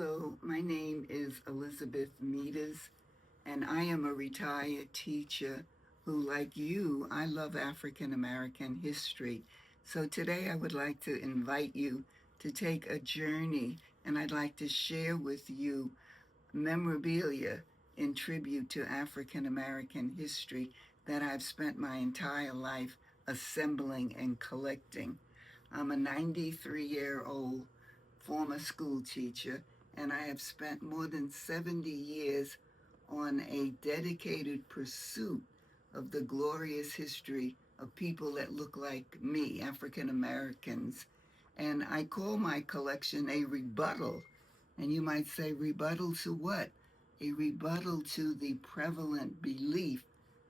Hello, my name is Elizabeth Meaders, and I am a retired teacher who, like you, I love African American history. So today I would like to invite you to take a journey, and I'd like to share with you memorabilia in tribute to African American history that I've spent my entire life assembling and collecting. I'm a 93-year-old former school teacher, and I have spent more than 70 years on a dedicated pursuit of the glorious history of people that look like me, African Americans. And I call my collection a rebuttal. And you might say, rebuttal to what? A rebuttal to the prevalent belief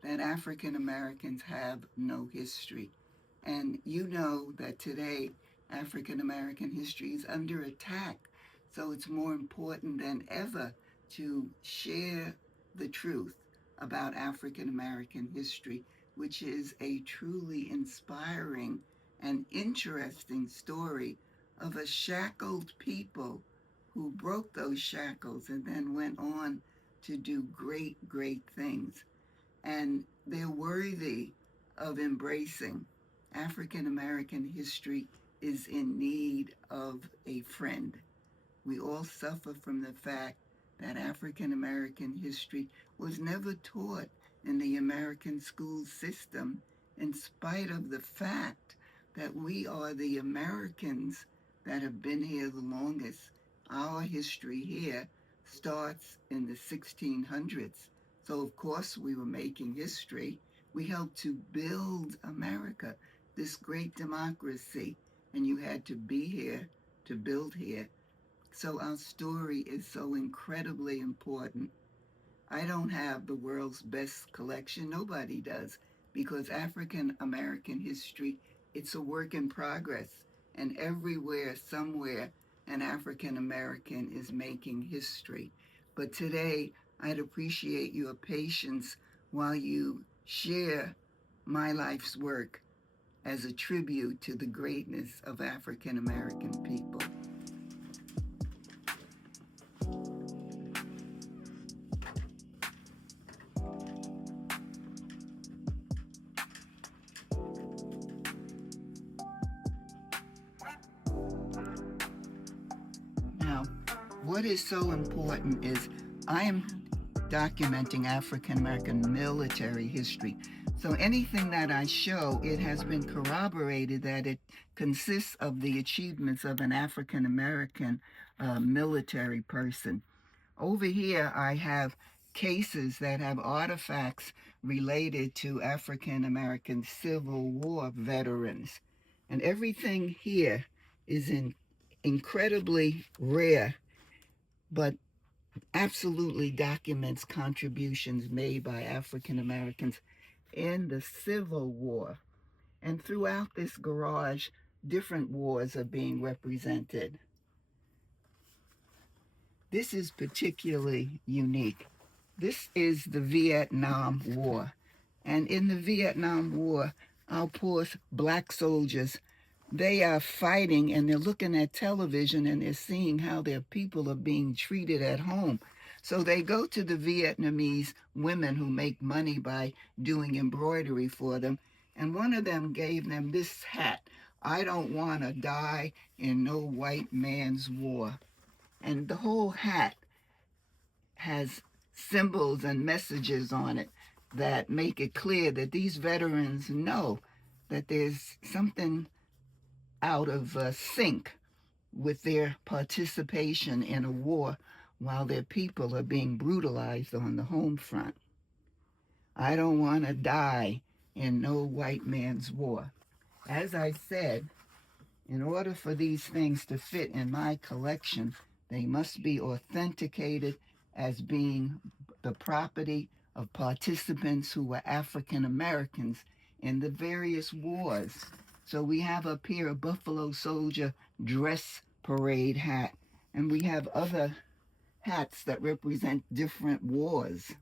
that African Americans have no history. And you know that today African American history is under attack. So it's more important than ever to share the truth about African American history, which is a truly inspiring and interesting story of a shackled people who broke those shackles and then went on to do great, great things. And they're worthy of embracing. African American history is in need of a friend. We all suffer from the fact that African American history was never taught in the American school system, in spite of the fact that we are the Americans that have been here the longest. Our history here starts in the 1600s. So, of course, we were making history. We helped to build America, this great democracy, and you had to be here to build here. So our story is so incredibly important. I don't have the world's best collection. Nobody does, because African American history, it's a work in progress. And everywhere, somewhere, an African American is making history. But today, I'd appreciate your patience while you share my life's work as a tribute to the greatness of African American people. Now, what is so important is I am documenting African American military history. So anything that I show, it has been corroborated that it consists of the achievements of an African American military person. Over here, I have cases that have artifacts related to African American Civil War veterans. And everything here is incredibly rare, but absolutely documents contributions made by African Americans in the Civil War. And throughout this garage, different wars are being represented. This is particularly unique. This is the Vietnam War. And in the Vietnam War, our poor black soldiers, they are fighting and they're looking at television and they're seeing how their people are being treated at home. So they go to the Vietnamese women who make money by doing embroidery for them. And one of them gave them this hat. I don't want to die in no white man's war. And the whole hat has symbols and messages on it that make it clear that these veterans know that there's something out of sync with their participation in a war while their people are being brutalized on the home front. I don't want to die in no white man's war. As I said, in order for these things to fit in my collection, they must be authenticated as being the property of participants who were African Americans in the various wars. So we have up here a Buffalo Soldier dress parade hat, and we have other hats that represent different wars.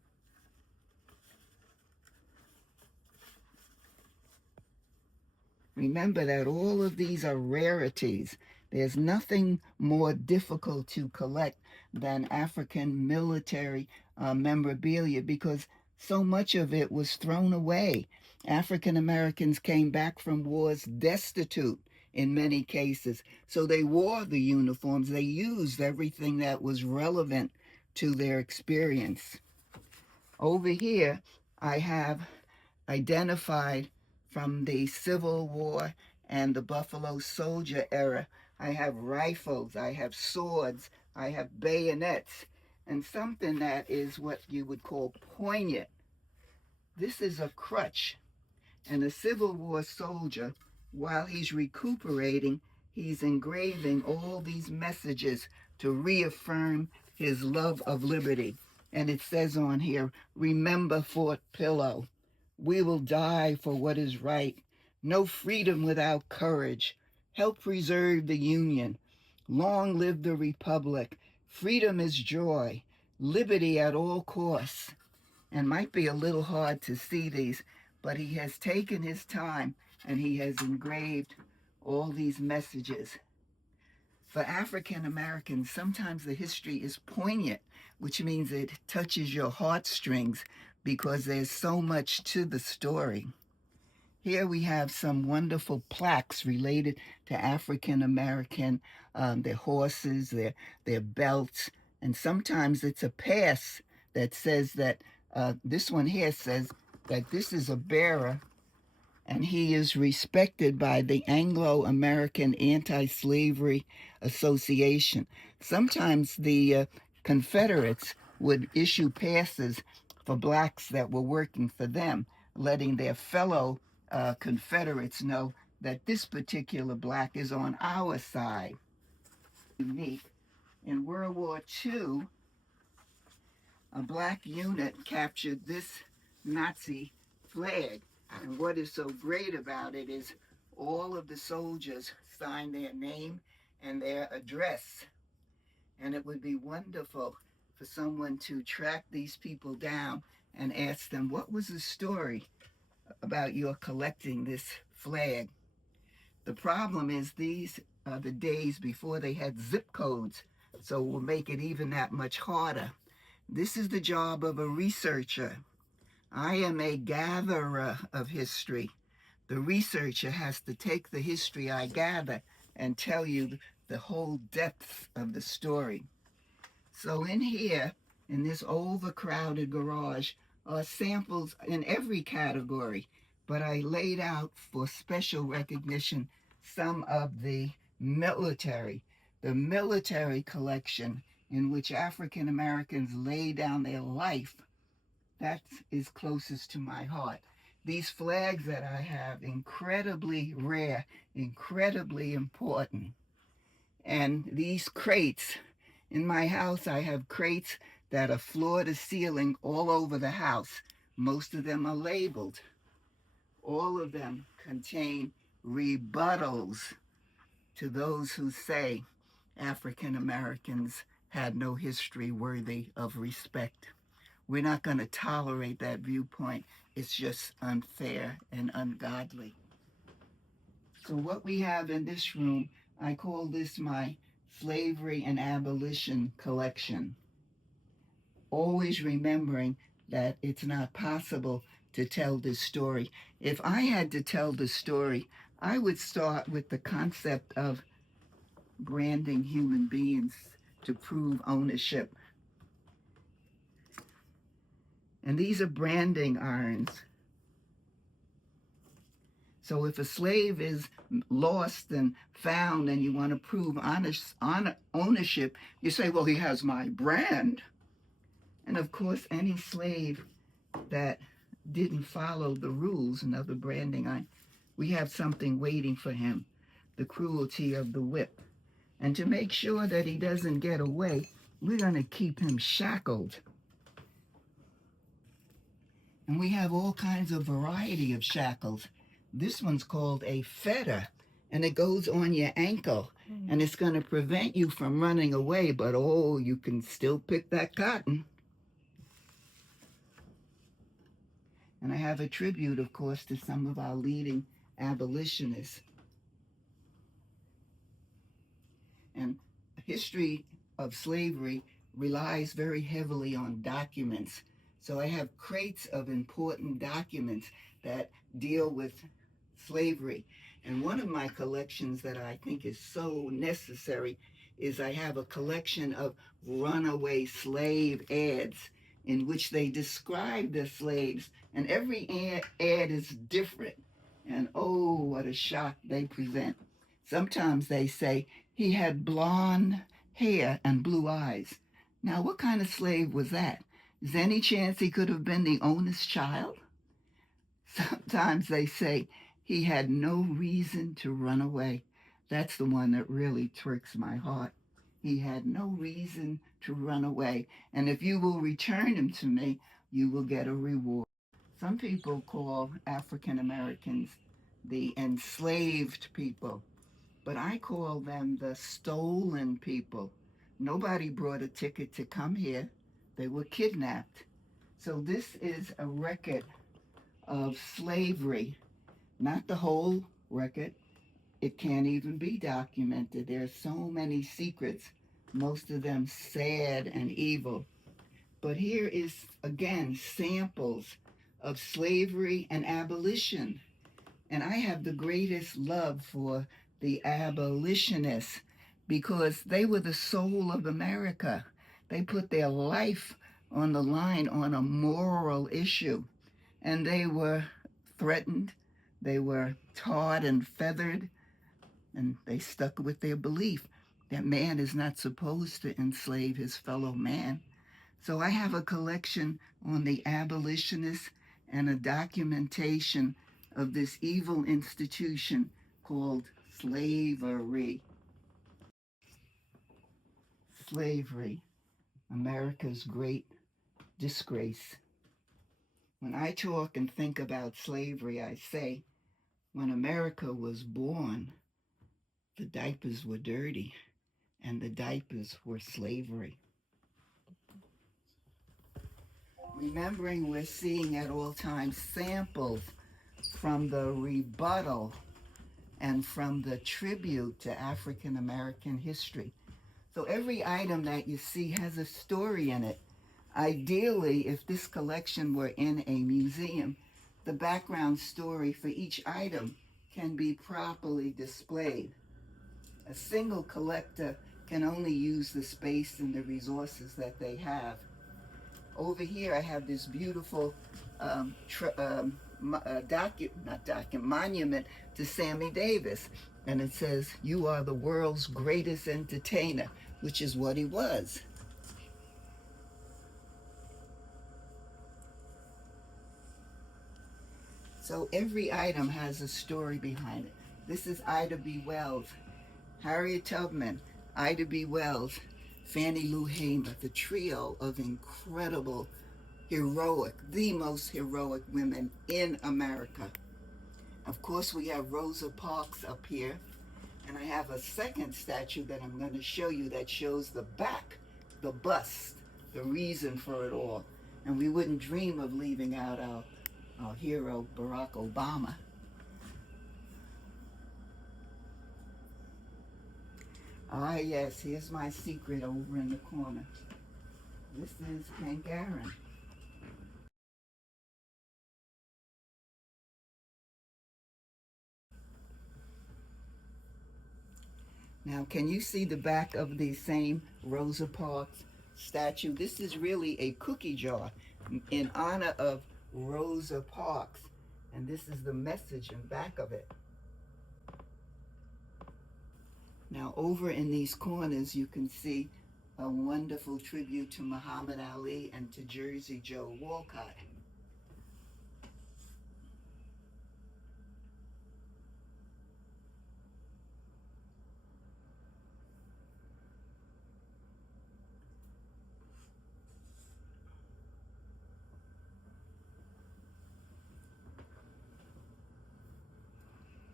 Remember that all of these are rarities There's nothing more difficult to collect than African military memorabilia because so much of it was thrown away. African Americans came back from wars destitute in many cases. So they wore the uniforms, they used everything that was relevant to their experience. Over here, I have identified from the Civil War and the Buffalo Soldier era. I have rifles, I have swords, I have bayonets, and something that is what you would call poignant. This is a crutch, and a Civil War soldier, while he's recuperating, he's engraving all these messages to reaffirm his love of liberty. And it says on here, remember Fort Pillow. We will die for what is right. No freedom without courage. Help preserve the Union. Long live the Republic. Freedom is joy. Liberty at all costs. And might be a little hard to see these, but he has taken his time and he has engraved all these messages. For African Americans, sometimes the history is poignant, which means it touches your heartstrings because there's so much to the story. Here we have some wonderful plaques related to African American, their horses, their belts, and sometimes it's a pass that says that this one here says that this is a bearer and he is respected by the Anglo-American Anti-Slavery Association. Sometimes the Confederates would issue passes for blacks that were working for them, letting their fellow Confederates know that this particular black is on our side. Unique. In World War II, a black unit captured this Nazi flag. And what is so great about it is all of the soldiers signed their name and their address. And it would be wonderful for someone to track these people down and ask them, what was the story about your collecting this flag? The problem is these are the days before they had zip codes, so it will make it even that much harder. This is the job of a researcher. I am a gatherer of history. The researcher has to take the history I gather and tell you the whole depth of the story. So in here, in this overcrowded garage, are samples in every category, but I laid out for special recognition some of the military collection in which African Americans lay down their life. That is closest to my heart. These flags that I have, incredibly rare, incredibly important. And these crates, in my house, I have crates that are floor to ceiling all over the house. Most of them are labeled. All of them contain rebuttals to those who say African Americans had no history worthy of respect. We're not going to tolerate that viewpoint. It's just unfair and ungodly. So what we have in this room, I call this my slavery and abolition collection. Always remembering that it's not possible to tell this story. If I had to tell the story, I would start with the concept of branding human beings to prove ownership. And these are branding irons. So if a slave is lost and found and you want to prove ownership, you say, well, he has my brand. And of course, any slave that didn't follow the rules, another branding iron, we have something waiting for him, the cruelty of the whip. And to make sure that he doesn't get away, we're going to keep him shackled. And we have all kinds of variety of shackles. This one's called a fetter, and it goes on your ankle, and it's going to prevent you from running away, but oh, you can still pick that cotton. And I have a tribute, of course, to some of our leading abolitionists. history of slavery relies very heavily on documents. So I have crates of important documents that deal with slavery. And one of my collections that I think is so necessary is I have a collection of runaway slave ads in which they describe the slaves, and every ad is different. And oh, what a shock they present. Sometimes they say he had blonde hair and blue eyes. Now, what kind of slave was that? Is there any chance he could have been the owner's child? Sometimes they say he had no reason to run away. That's the one that really tricks my heart. He had no reason to run away. And if you will return him to me, you will get a reward. Some people call African Americans the enslaved people, but I call them the stolen people. Nobody brought a ticket to come here. They were kidnapped. So this is a record of slavery, not the whole record. It can't even be documented. There's so many secrets, most of them sad and evil. But here is, again, samples of slavery and abolition. And I have the greatest love for the abolitionists because they were the soul of America. They put their life on the line on a moral issue. And they were threatened, they were tarred and feathered, and they stuck with their belief that man is not supposed to enslave his fellow man. So I have a collection on the abolitionists and a documentation of this evil institution called slavery. Slavery, America's great disgrace. When I talk and think about slavery, I say, when America was born, the diapers were dirty, and the diapers were slavery. Remembering we're seeing at all times samples from the rebuttal and from the tribute to African American history. So every item that you see has a story in it. Ideally, if this collection were in a museum, the background story for each item can be properly displayed. A single collector can only use the space and the resources that they have. Over here, I have this beautiful monument to Sammy Davis, and it says, "You are the world's greatest entertainer," which is what he was. So every item has a story behind it. This is Ida B. Wells, Harriet Tubman, Ida B. Wells, Fannie Lou Hamer, the trio of incredible, heroic, the most heroic women in America. Of course, we have Rosa Parks up here, and I have a second statue that I'm going to show you that shows the back, the bust, the reason for it all. And we wouldn't dream of leaving out our hero, Barack Obama. Ah, yes, here's my secret over in the corner. This is Hank Aaron. Now, can you see the back of the same Rosa Parks statue? This is really a cookie jar in honor of Rosa Parks, and this is the message in back of it. Now, over in these corners, you can see a wonderful tribute to Muhammad Ali and to Jersey Joe Walcott.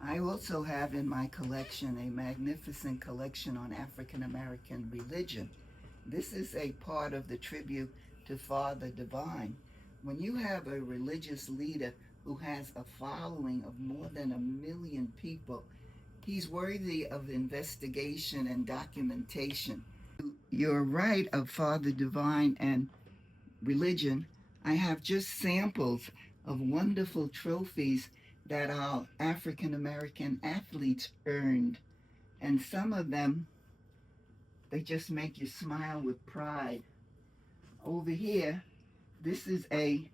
I also have in my collection a magnificent collection on African American religion. This is a part of the tribute to Father Divine. When you have a religious leader who has a following of more than 1 million people, He's worthy of investigation and documentation. You're right of Father Divine and religion. I have just samples of wonderful trophies that our African American athletes earned. And some of them, they just make you smile with pride. Over here, this is a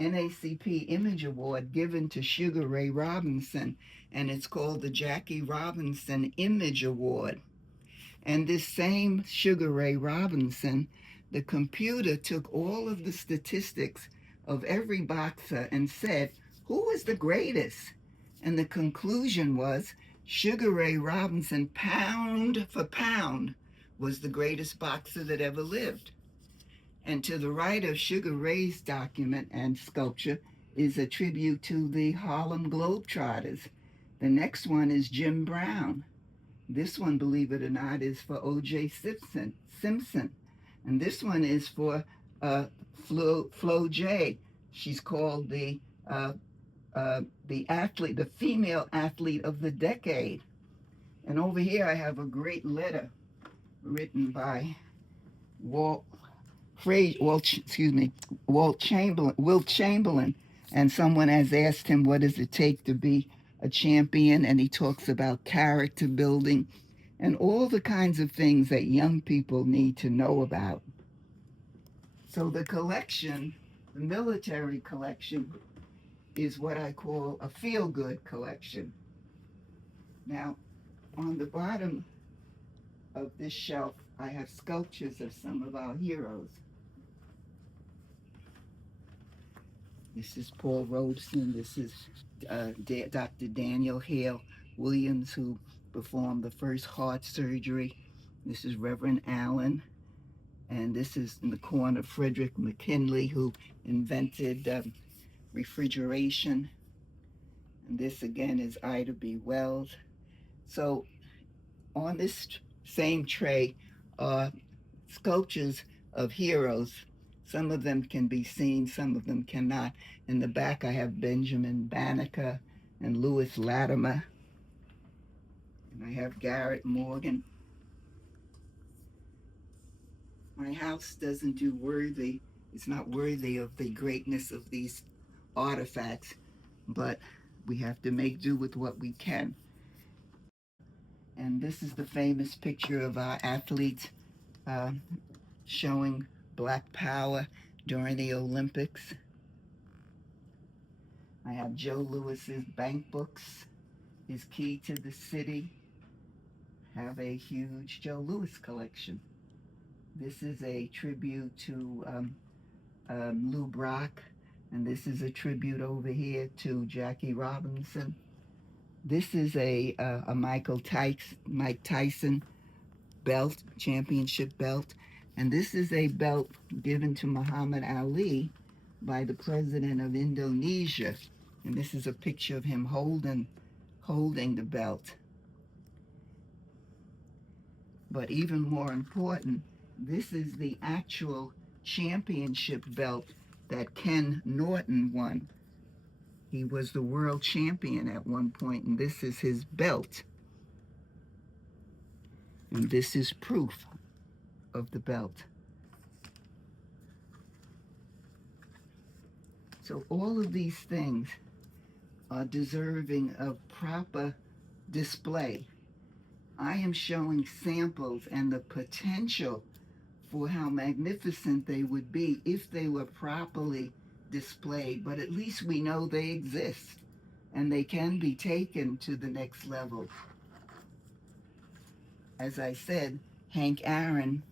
NACP Image Award given to Sugar Ray Robinson, and it's called the Jackie Robinson Image Award. And this same Sugar Ray Robinson, the computer took all of the statistics of every boxer and said, who is the greatest? And the conclusion was Sugar Ray Robinson, pound for pound, was the greatest boxer that ever lived. And to the right of Sugar Ray's document and sculpture is a tribute to the Harlem Globetrotters. The next one is Jim Brown. This one, believe it or not, is for O.J. Simpson. And this one is for Flo J. She's called the athlete, the female athlete of the decade. And over here I have a great letter written by Wilt Chamberlain. And someone has asked him, what does it take to be a champion? And he talks about character building and all the kinds of things that young people need to know about. So the collection, the military collection, is what I call a feel-good collection. Now, on the bottom of this shelf, I have sculptures of some of our heroes. This is Paul Robeson. This is Dr. Daniel Hale Williams, who performed the first heart surgery. This is Reverend Allen. And this is in the corner Frederick McKinley, who invented refrigeration. And this again is Ida B. Wells. So on this same tray are sculptures of heroes. Some of them can be seen, some of them cannot. In the back I have Benjamin Banneker and Lewis Latimer. And I have Garrett Morgan. My house doesn't do worthy, it's not worthy of the greatness of these artifacts, but we have to make do with what we can. And this is the famous picture of our athletes showing Black power during the Olympics. I have Joe Lewis's bank books, his key to the city. Have a huge Joe Louis collection. This is a tribute to Lou Brock, and this is a tribute over here to Jackie Robinson. This is a Mike Tyson belt, championship belt, and this is a belt given to Muhammad Ali by the president of Indonesia, and this is a picture of him holding the belt. But even more important, this is the actual championship belt that Ken Norton won. He was the world champion at one point, and this is his belt. And this is proof of the belt. So all of these things are deserving of proper display. I am showing samples and the potential for how magnificent they would be if they were properly displayed, but at least we know they exist and they can be taken to the next level. As I said, Hank Aaron,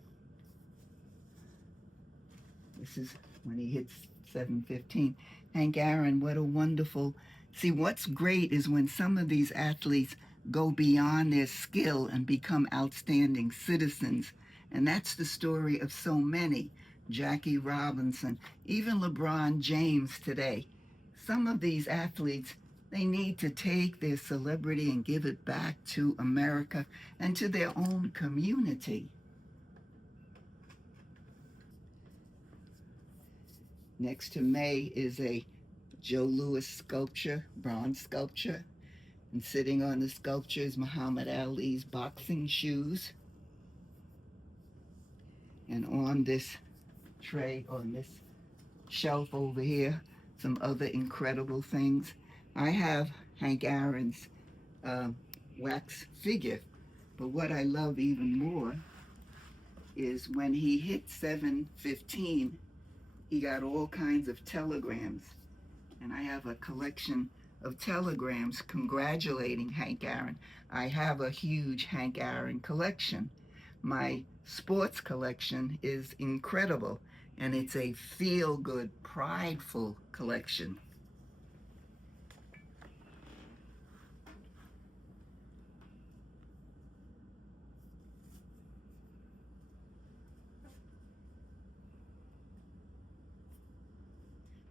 this is when he hits 7:15. Hank Aaron, what a wonderful, see what's great is when some of these athletes go beyond their skill and become outstanding citizens. And that's the story of so many. Jackie Robinson, even LeBron James today. Some of these athletes, they need to take their celebrity and give it back to America and to their own community. Next to May is a Joe Louis sculpture, bronze sculpture. And sitting on the sculpture is Muhammad Ali's boxing shoes. And on this tray, on this shelf over here, some other incredible things. I have Hank Aaron's wax figure, but what I love even more is when he hit 715, he got all kinds of telegrams. And I have a collection of telegrams congratulating Hank Aaron. I have a huge Hank Aaron collection. My sports collection is incredible, and it's a feel-good, prideful collection.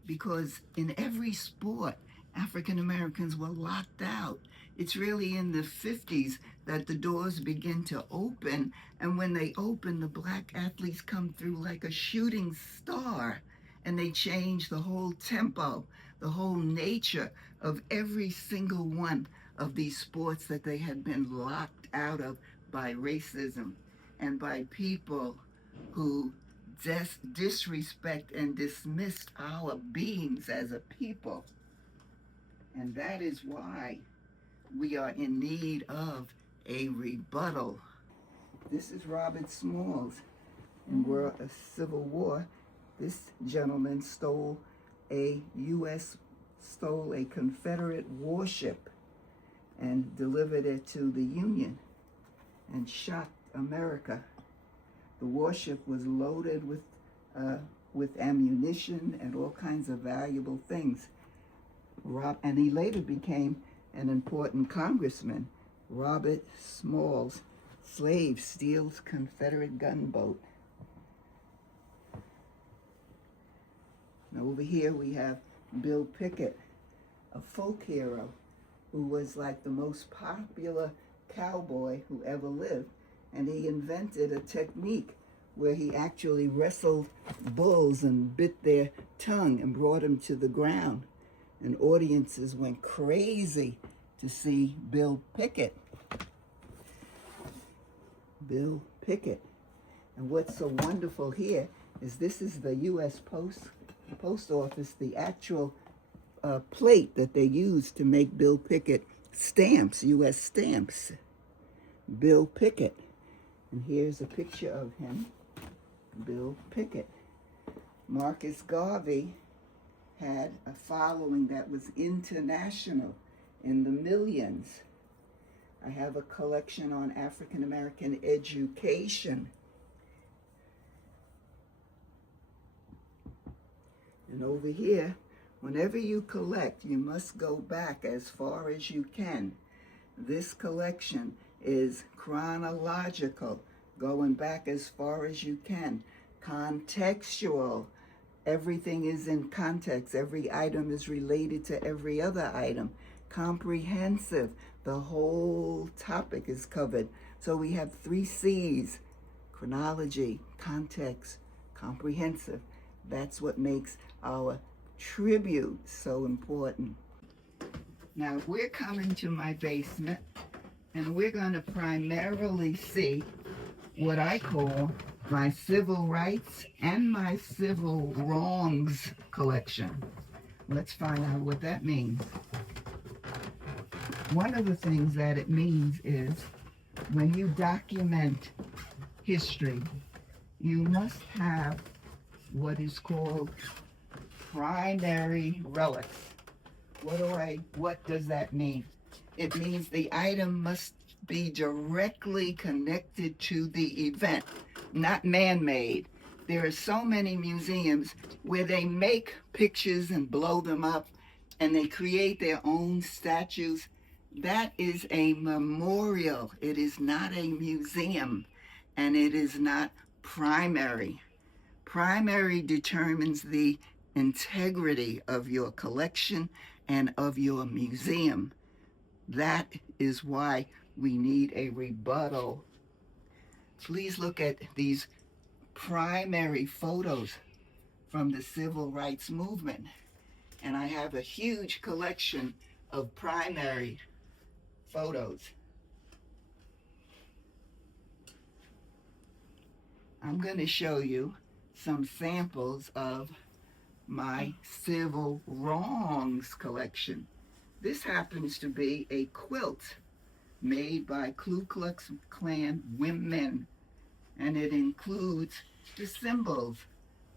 Because in every sport, African Americans were locked out. It's really in the 50s that the doors begin to open, and when they open, the black athletes come through like a shooting star, and they change the whole tempo, the whole nature of every single one of these sports that they had been locked out of by racism and by people who disrespect and dismissed our beings as a people. And that is why we are in need of a rebuttal. This is Robert Smalls in Civil War. This gentleman stole a Confederate warship and delivered it to the Union and shot America. The warship was loaded with ammunition and all kinds of valuable things. And he later became an important congressman. Robert Smalls, slave steals Confederate gunboat. And over here we have Bill Pickett, a folk hero who was like the most popular cowboy who ever lived. And he invented a technique where he actually wrestled bulls and bit their tongue and brought them to the ground. And audiences went crazy to see Bill Pickett. Bill Pickett. And what's so wonderful here is this is the U.S. Post Office, the actual plate that they used to make Bill Pickett stamps, U.S. stamps. Bill Pickett. And here's a picture of him, Bill Pickett. Marcus Garvey had a following that was international, in the millions. I have a collection on African American education. And over here, whenever you collect, you must go back as far as you can. This collection is chronological, going back as far as you can. Contextual, everything is in context. Every item is related to every other item. Comprehensive, the whole topic is covered. So we have 3 C's: chronology, context, comprehensive. That's what makes our tribute so important. Now we're coming to my basement, and we're going to primarily see what I call my civil rights and my civil wrongs collection. Let's find out what that means. One of the things that it means is when you document history, you must have what is called primary relics. What does that mean? It means the item must be directly connected to the event, not man-made. There are so many museums where they make pictures and blow them up, and they create their own statues. That is a memorial. It is not a museum, and it is not primary. Primary determines the integrity of your collection and of your museum. That is why we need a rebuttal. Please look at these primary photos from the civil rights movement. And I have a huge collection of primary photos. I'm going to show you some samples of my civil wrongs collection. This happens to be a quilt made by Ku Klux Klan women, and it includes the symbols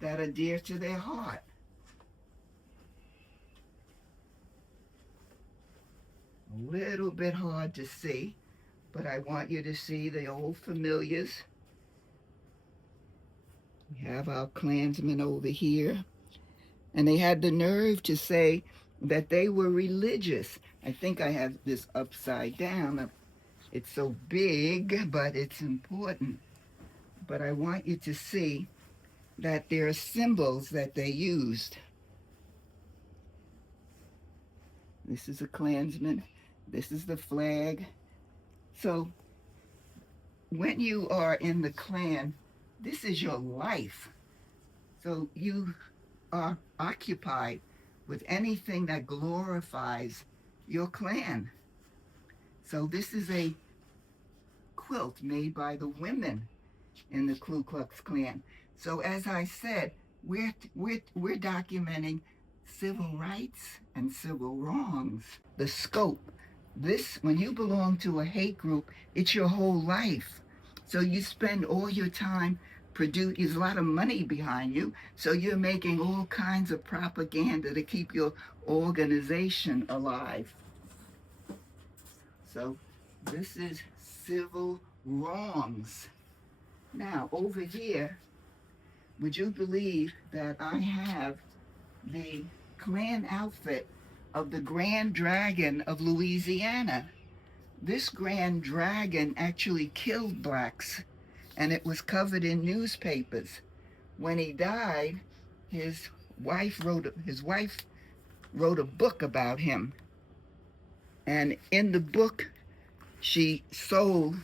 that are dear to their heart. A little bit hard to see, but I want you to see the old familiars. We have our Klansmen over here, and they had the nerve to say that they were religious. I think I have this upside down. It's so big, but it's important. But I want you to see that there are symbols that they used. This is a Klansman. This is the flag. So when you are in the Klan, this is your life. So you are occupied with anything that glorifies your Klan. So this is a quilt made by the women in the Ku Klux Klan. So as I said, we're documenting civil rights and civil wrongs. The scope. This, when you belong to a hate group, it's your whole life. So you spend all your time there's a lot of money behind you, so you're making all kinds of propaganda to keep your organization alive. So this is civil wrongs. Now over here, would you believe that I have the Klan outfit of the Grand Dragon of Louisiana? This Grand Dragon actually killed blacks, and it was covered in newspapers. When he died, his wife wrote a book about him, and in the book she sold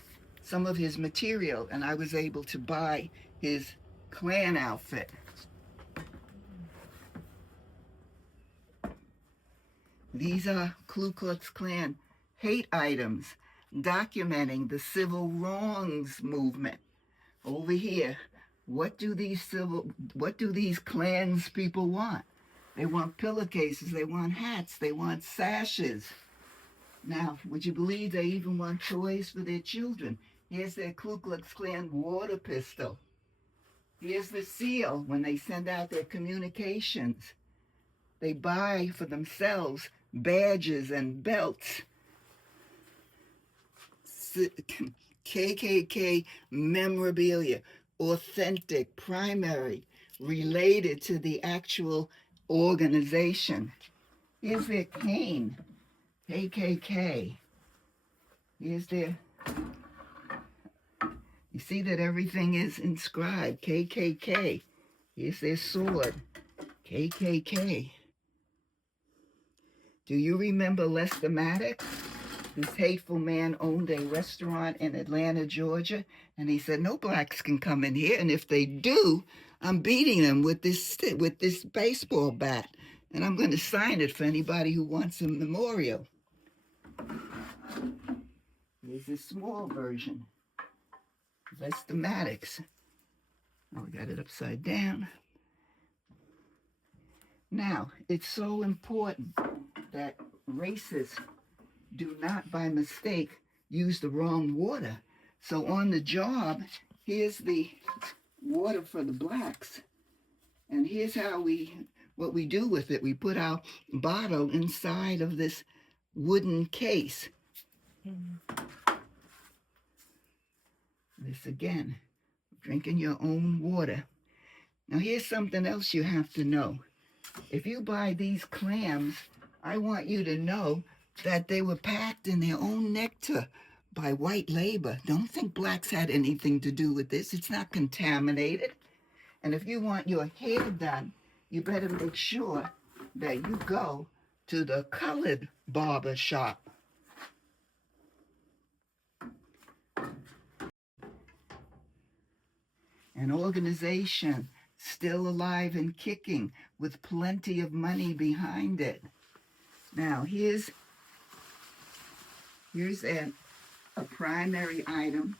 some of his material, and I was able to buy his Klan outfit. These are Ku Klux Klan hate items documenting the civil wrongs movement. Over here, what do these Klans people want? They want pillowcases, they want hats, they want sashes. Now, would you believe they even want toys for their children? Here's their Ku Klux Klan water pistol. Here's the seal when they send out their communications. They buy for themselves badges and belts. KKK memorabilia, authentic, primary, related to the actual organization. Here's their cane, KKK. Here's their, you see that everything is inscribed, KKK. Here's their sword, KKK. Do you remember Lester Maddox? This hateful man owned a restaurant in Atlanta, Georgia, and he said, no blacks can come in here, and if they do, I'm beating them with this baseball bat, and I'm going to sign it for anybody who wants a memorial. Here's a small version. Lester Maddox. Oh, we got it upside down. Now, it's so important that racists do not by mistake use the wrong water. So on the job, here's the water for the blacks. And here's what we do with it. We put our bottle inside of this wooden case. This again, drinking your own water. Now here's something else you have to know. If you buy these clams, I want you to know that they were packed in their own nectar by white labor. Don't think blacks had anything to do with this. It's not contaminated. And if you want your hair done, you better make sure that you go to the colored barber shop. An organization still alive and kicking with plenty of money behind it. Now, here's Here's a primary item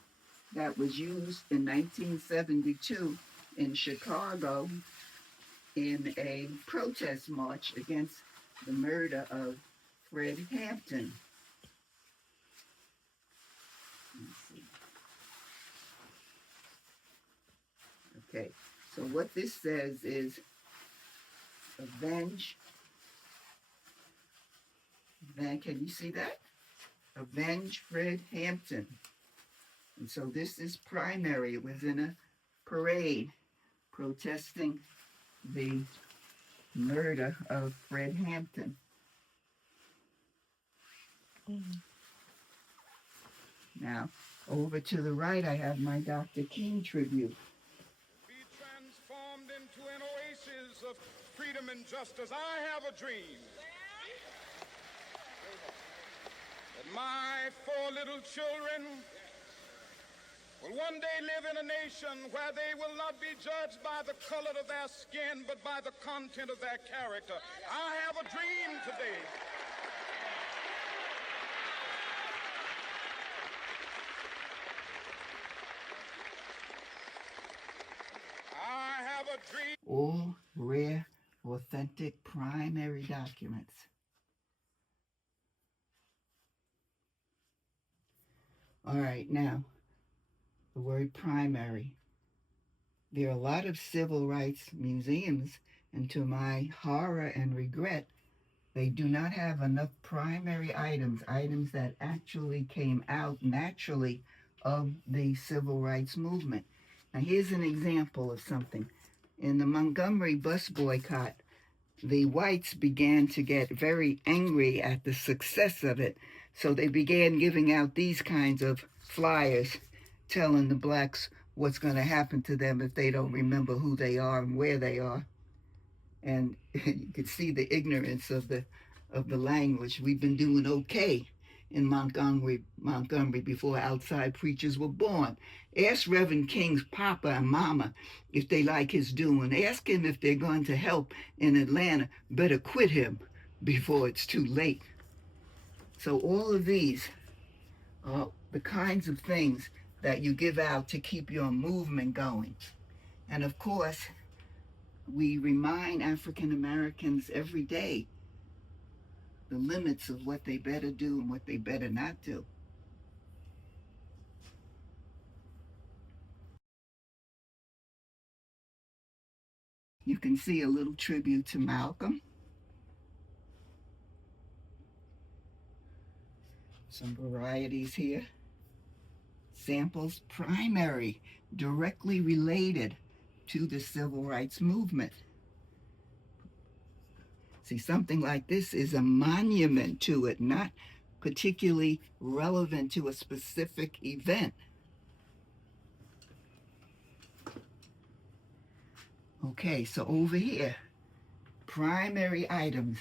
that was used in 1972 in Chicago in a protest march against the murder of Fred Hampton. Let's see. Okay, so what this says is avenge. Then, can you see that? Avenge Fred Hampton. And so this is primary. It was in a parade protesting the murder of Fred Hampton. Now, over to the right, I have my Dr. King tribute. Be transformed into an oasis of freedom and justice. I have a dream that my 4 little children will one day live in a nation where they will not be judged by the color of their skin, but by the content of their character. I have a dream today. I have a dream. All rare, authentic, primary documents. All right, now, the word primary. There are a lot of civil rights museums, and to my horror and regret, they do not have enough primary items that actually came out naturally of the civil rights movement. Now, here's an example of something. In the Montgomery bus boycott, the whites began to get very angry at the success of it. So they began giving out these kinds of flyers telling the blacks what's going to happen to them if they don't remember who they are and where they are. And you could see the ignorance of the language. We've been doing okay in Montgomery before outside preachers were born. Ask Reverend King's papa and mama if they like his doing. Ask him if they're going to help in Atlanta. Better quit him before it's too late. So all of these are the kinds of things that you give out to keep your movement going. And of course, we remind African Americans every day the limits of what they better do and what they better not do. You can see a little tribute to Malcolm. Some varieties here. Samples primary, directly related to the civil rights movement. See, something like this is a monument to it, not particularly relevant to a specific event. Okay, so over here, primary items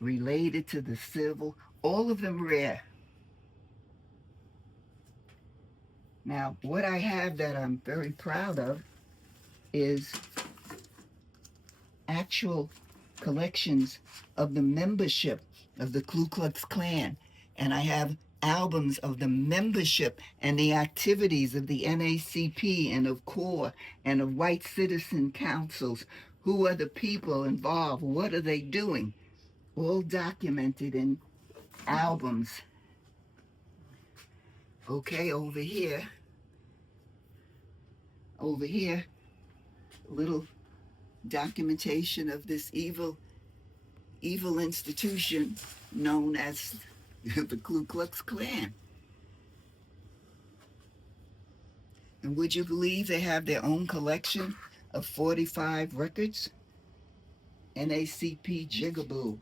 related to the civil, all of them rare. Now, what I have that I'm very proud of is actual collections of the membership of the Ku Klux Klan. And I have albums of the membership and the activities of the NAACP and of CORE and of white citizen councils. Who are the people involved? What are they doing? All documented in albums. Okay, over here, a little documentation of this evil institution known as the Ku Klux Klan. And would you believe they have their own collection of 45 records? NAACP Jigaboo.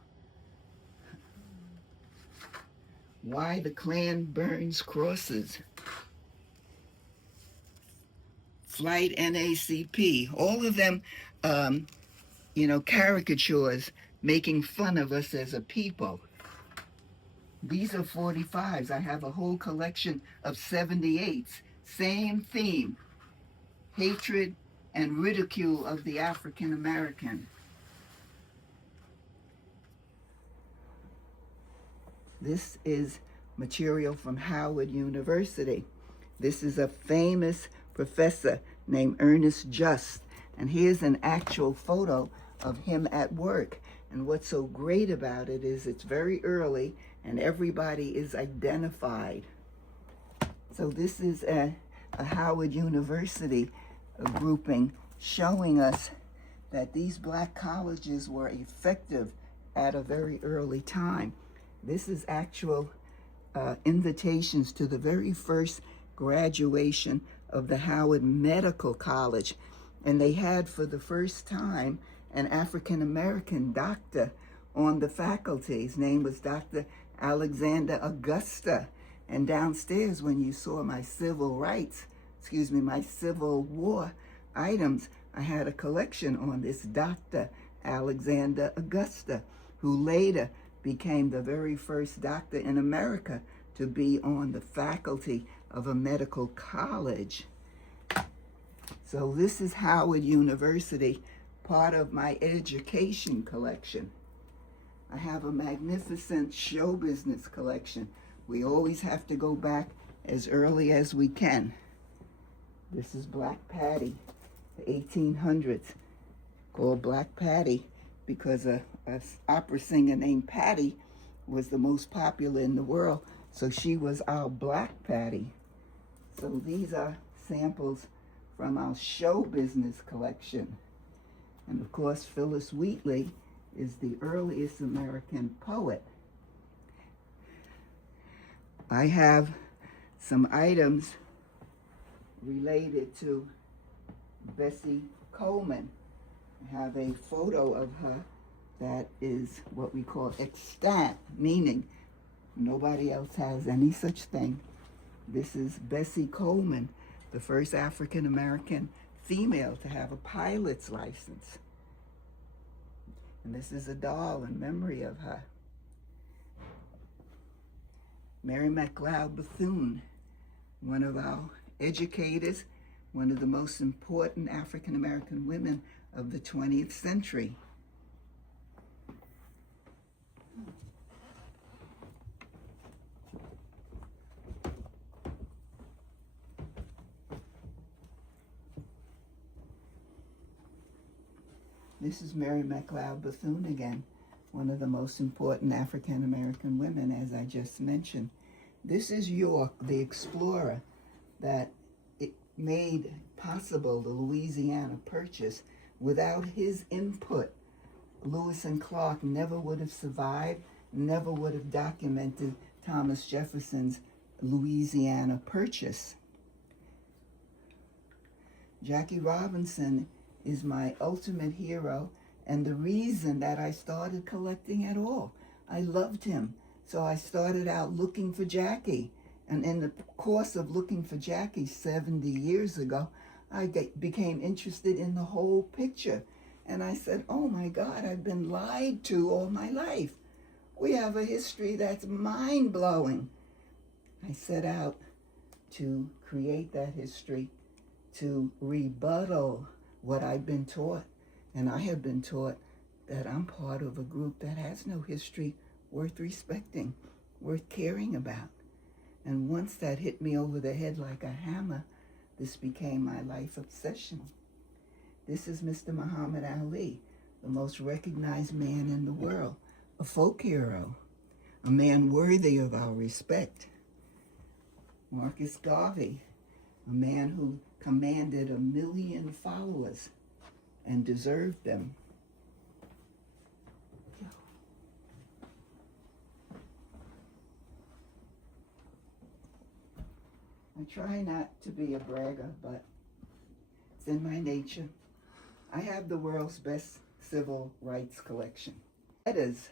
Why the Klan burns crosses. Flight NAACP. All of them, caricatures making fun of us as a people. These are 45s. I have a whole collection of 78s. Same theme. Hatred and ridicule of the African American. This is material from Howard University. This is a famous professor named Ernest Just, and here's an actual photo of him at work. And what's so great about it is it's very early and everybody is identified. So this is a Howard University grouping showing us that these black colleges were effective at a very early time. This is actual invitations to the very first graduation of the Howard Medical College. And they had for the first time an African-American doctor on the faculty. His name was Dr. Alexander Augusta. And downstairs, when you saw my civil war items, I had a collection on this Dr. Alexander Augusta, who later became the very first doctor in America to be on the faculty of a medical college. So this is Howard University, part of my education collection. I have a magnificent show business collection. We always have to go back as early as we can. This is Black Patty, the 1800s, called Black Patty because a opera singer named Patty was the most popular in the world, so she was our Black Patty. So these are samples from our show business collection. And of course, Phyllis Wheatley is the earliest American poet. I have some items related to Bessie Coleman. I have a photo of her that is what we call extant, meaning nobody else has any such thing. This is Bessie Coleman, the first African-American female to have a pilot's license. And this is a doll in memory of her. Mary McLeod Bethune, one of our educators, one of the most important African-American women of the 20th century. This is Mary McLeod Bethune again, one of the most important African-American women, as I just mentioned. This is York, the explorer, that it made possible the Louisiana Purchase. Without his input, Lewis and Clark never would have survived, never would have documented Thomas Jefferson's Louisiana Purchase. Jackie Robinson is my ultimate hero and the reason that I started collecting at all. I loved him, so I started out looking for Jackie. And in the course of looking for Jackie 70 years ago, I became interested in the whole picture. And I said, oh my God, I've been lied to all my life. We have a history that's mind-blowing. I set out to create that history, to rebuttal what I've been taught. And I have been taught that I'm part of a group that has no history worth respecting, worth caring about. And once that hit me over the head like a hammer, this became my life obsession. This is Mr. Muhammad Ali, the most recognized man in the world, a folk hero, a man worthy of our respect. Marcus Garvey, a man who commanded 1 million followers and deserved them. I try not to be a bragger, but it's in my nature. I have the world's best civil rights collection. Letters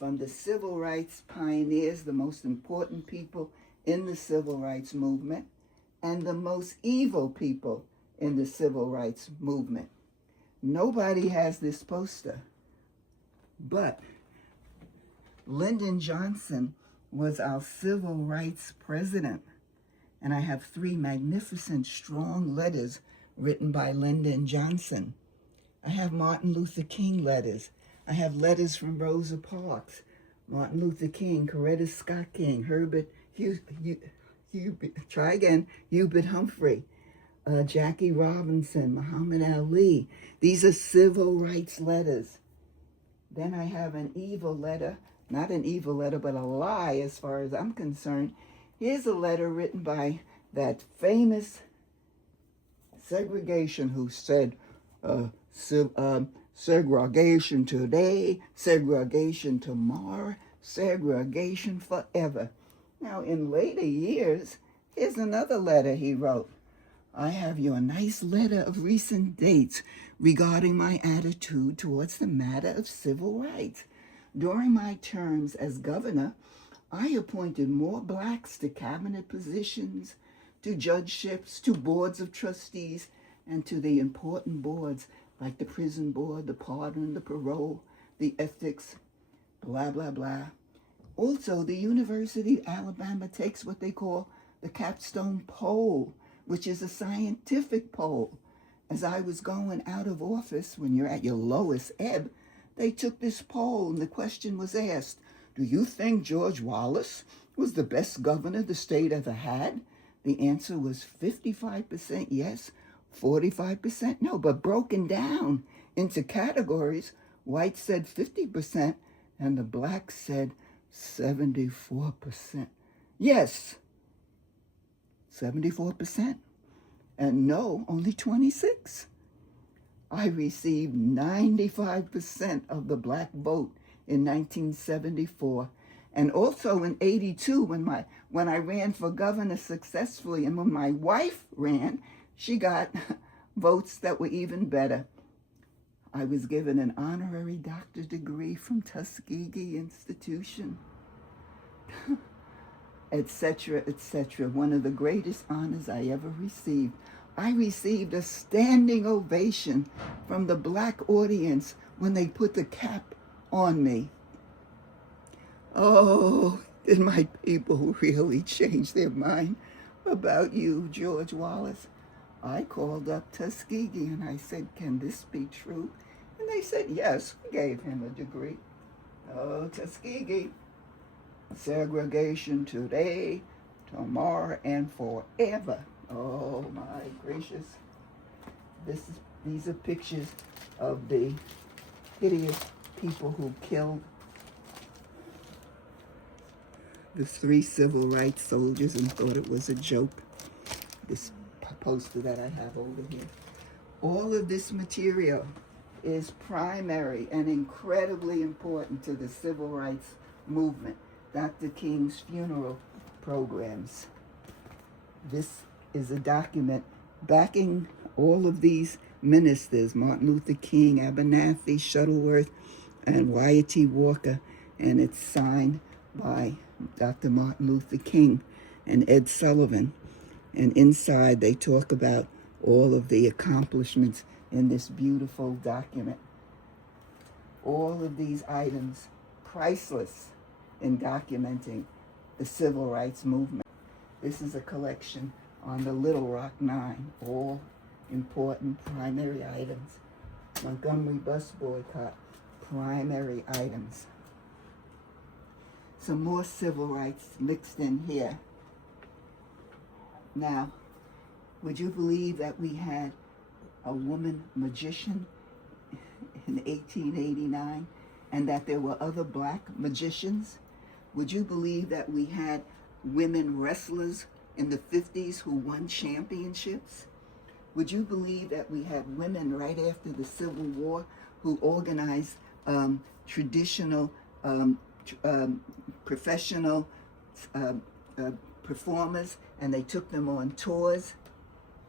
from the civil rights pioneers, the most important people in the civil rights movement, and the most evil people in the civil rights movement. Nobody has this poster, but Lyndon Johnson was our civil rights president. And I have 3 magnificent, strong letters written by Lyndon Johnson. I have Martin Luther King letters. I have letters from Rosa Parks, Martin Luther King, Coretta Scott King, Herbert try again, Hubert Humphrey, Jackie Robinson, Muhammad Ali. These are civil rights letters. Then I have an evil letter, not an evil letter, but a lie as far as I'm concerned. Here's a letter written by that famous segregation who said, segregation today, segregation tomorrow, segregation forever. Now, in later years, here's another letter he wrote. I have you a nice letter of recent dates regarding my attitude towards the matter of civil rights. During my terms as governor, I appointed more blacks to cabinet positions, to judgeships, to boards of trustees, and to the important boards like the prison board, the pardon, the parole, the ethics, blah, blah, blah. Also, the University of Alabama takes what they call the capstone poll, which is a scientific poll. As I was going out of office, when you're at your lowest ebb, they took this poll and the question was asked, do you think George Wallace was the best governor the state ever had? The answer was 55% yes, 45% no, but broken down into categories, white said 50% and the black said 74%. Yes, 74%. And no, only 26. I received 95% of the black vote in 1974. And also in 82, when I ran for governor successfully, and when my wife ran, she got votes that were even better. I was given an honorary doctorate degree from Tuskegee Institution, etc., etc. One of the greatest honors I ever received. I received a standing ovation from the black audience when they put the cap on me. Oh, did my people really change their mind about you, George Wallace? I called up Tuskegee and I said, can this be true? And they said, yes, we gave him a degree. Oh, Tuskegee, segregation today, tomorrow, and forever. Oh, my gracious. These are pictures of the hideous people who killed the 3 civil rights soldiers and thought it was a joke. This poster that I have over here. All of this material is primary and incredibly important to the civil rights movement. Dr. King's funeral programs. This is a document backing all of these ministers, Martin Luther King, Abernathy, Shuttleworth, and Wyatt T. Walker, and it's signed by Dr. Martin Luther King and Ed Sullivan. And inside they talk about all of the accomplishments in this beautiful document. All of these items, priceless in documenting the civil rights movement. This is a collection on the Little Rock Nine, all important primary items. Montgomery bus boycott, primary items. Some more civil rights mixed in here. Now, would you believe that we had a woman magician in 1889 and that there were other black magicians? Would you believe that we had women wrestlers in the 50s who won championships? Would you believe that we had women right after the Civil War who organized traditional, professional performers, and they took them on tours?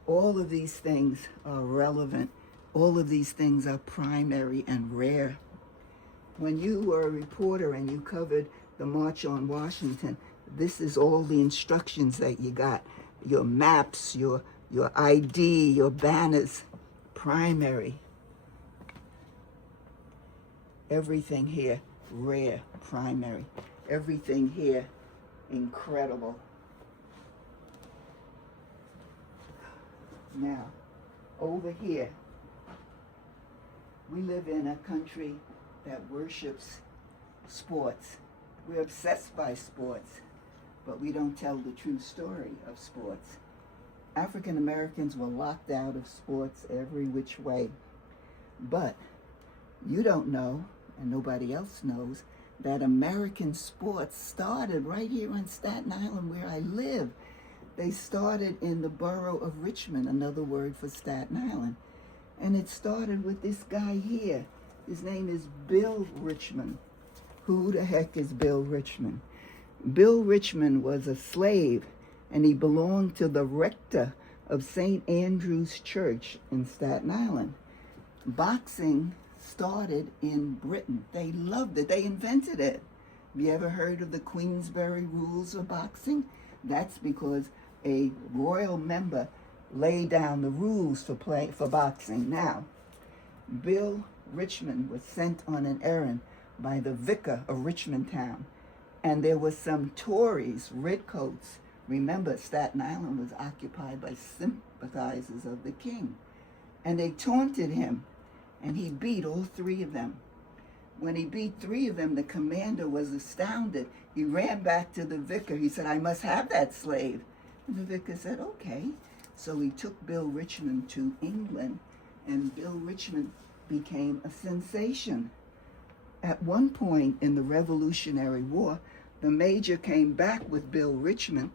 All of these things are relevant. All of these things are primary and rare. When you were a reporter and you covered the March on Washington, this is all the instructions that you got. Your maps, your ID, your banners, primary. Everything here, rare, primary. Everything here, incredible. Now, over here, we live in a country that worships sports. We're obsessed by sports, but we don't tell the true story of sports. African Americans were locked out of sports every which way. But you don't know, and nobody else knows, that American sports started right here on Staten Island where I live. They started in the borough of Richmond, another word for Staten Island. And it started with this guy here. His name is Bill Richmond. Who the heck is Bill Richmond? Bill Richmond was a slave, and he belonged to the rector of St. Andrew's Church in Staten Island. Boxing started in Britain. They loved it. They invented it. Have you ever heard of the Queensberry rules of boxing? That's because a royal member laid down the rules for boxing. Now, Bill Richmond was sent on an errand by the vicar of Richmond Town, and there were some Tories, redcoats. Remember, Staten Island was occupied by sympathizers of the king, and they taunted him, and he beat all three of them. When he beat three of them, the commander was astounded. He ran back to the vicar. He said, "I must have that slave." And the vicar said, "Okay." So he took Bill Richmond to England, and Bill Richmond became a sensation. At one point in the Revolutionary War, the major came back with Bill Richmond,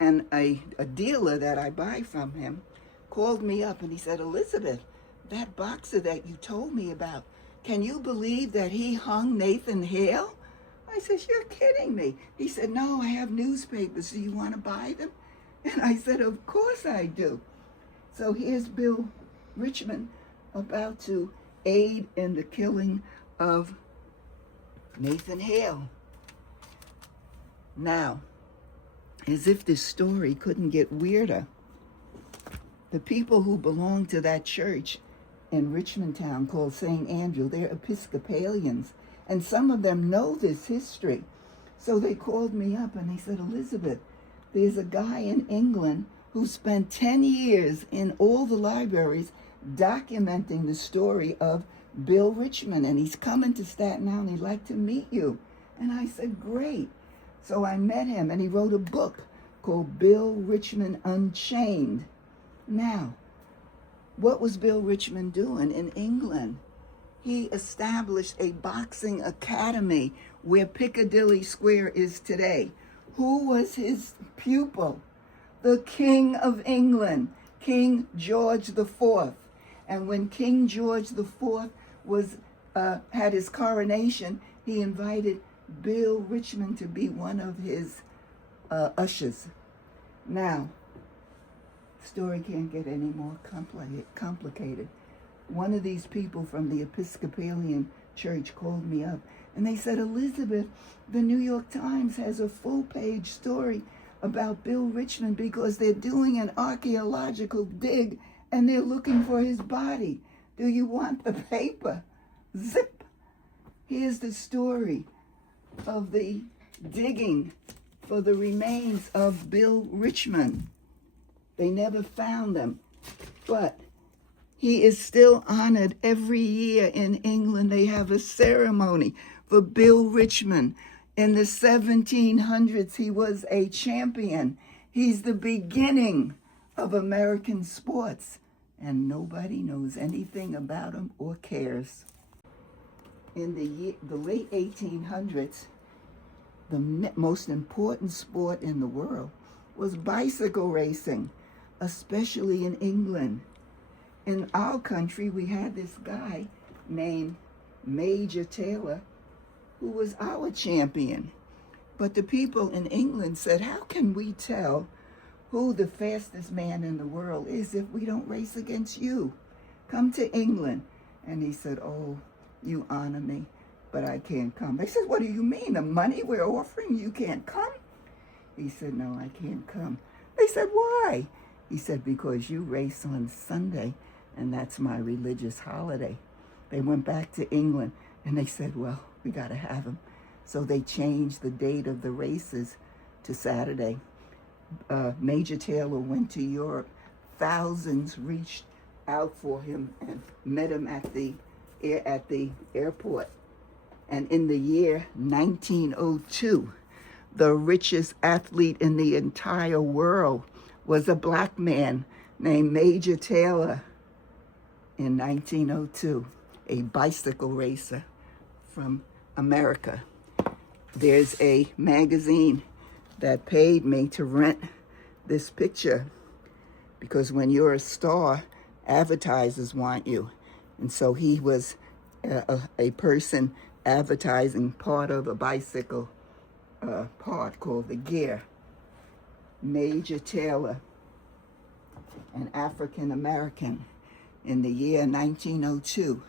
and a dealer that I buy from him called me up and he said, "Elizabeth, that boxer that you told me about, can you believe that he hung Nathan Hale?" I said, "You're kidding me." He said, "No, I have newspapers. Do you want to buy them?" And I said, "Of course I do." So here's Bill Richmond about to aid in the killing of Nathan Hale. Now, as if this story couldn't get weirder, the people who belong to that church in Richmond Town called St. Andrew, they're Episcopalians, and some of them know this history. So they called me up and they said, "Elizabeth, there's a guy in England who spent 10 years in all the libraries documenting the story of Bill Richmond, and he's coming to Staten Island. He'd like to meet you." And I said, "Great." So I met him, and he wrote a book called Bill Richmond Unchained. Now, what was Bill Richmond doing in England? He established a boxing academy where Piccadilly Square is today. Who was his pupil? The King of England, King George IV. And when King George IV had his coronation, he invited Bill Richmond to be one of his ushers. Now, story can't get any more complicated. One of these people from the Episcopalian church called me up and they said, "Elizabeth, the New York Times has a full-page story about Bill Richmond because they're doing an archaeological dig and they're looking for his body. Do you want the paper?" Zip! Here's the story of the digging for the remains of Bill Richmond. They never found them, but he is still honored every year in England. They have a ceremony for Bill Richmond. In the 1700s, he was a champion. He's the beginning of American sports, and nobody knows anything about him or cares. In the late 1800s, the most important sport in the world was bicycle racing, especially in England. In our country, we had this guy named Major Taylor, who was our champion. But the people in England said, "How can we tell who the fastest man in the world is if we don't race against you? Come to England." And he said, "Oh, you honor me, but I can't come." They said, "What do you mean? The money we're offering, you can't come?" He said, "No, I can't come." They said, "Why?" He said, "Because you race on Sunday, and that's my religious holiday." They went back to England, and they said, "Well, we got to have him." So they changed the date of the races to Saturday. Major Taylor went to Europe. Thousands reached out for him and met him at the airport. And in the year 1902, the richest athlete in the entire world was a black man named Major Taylor in 1902, a bicycle racer from America. There's a magazine that paid me to rent this picture because when you're a star, advertisers want you. And so he was a person advertising part of a bicycle part called the gear. Major Taylor, an African American, in the year 1902,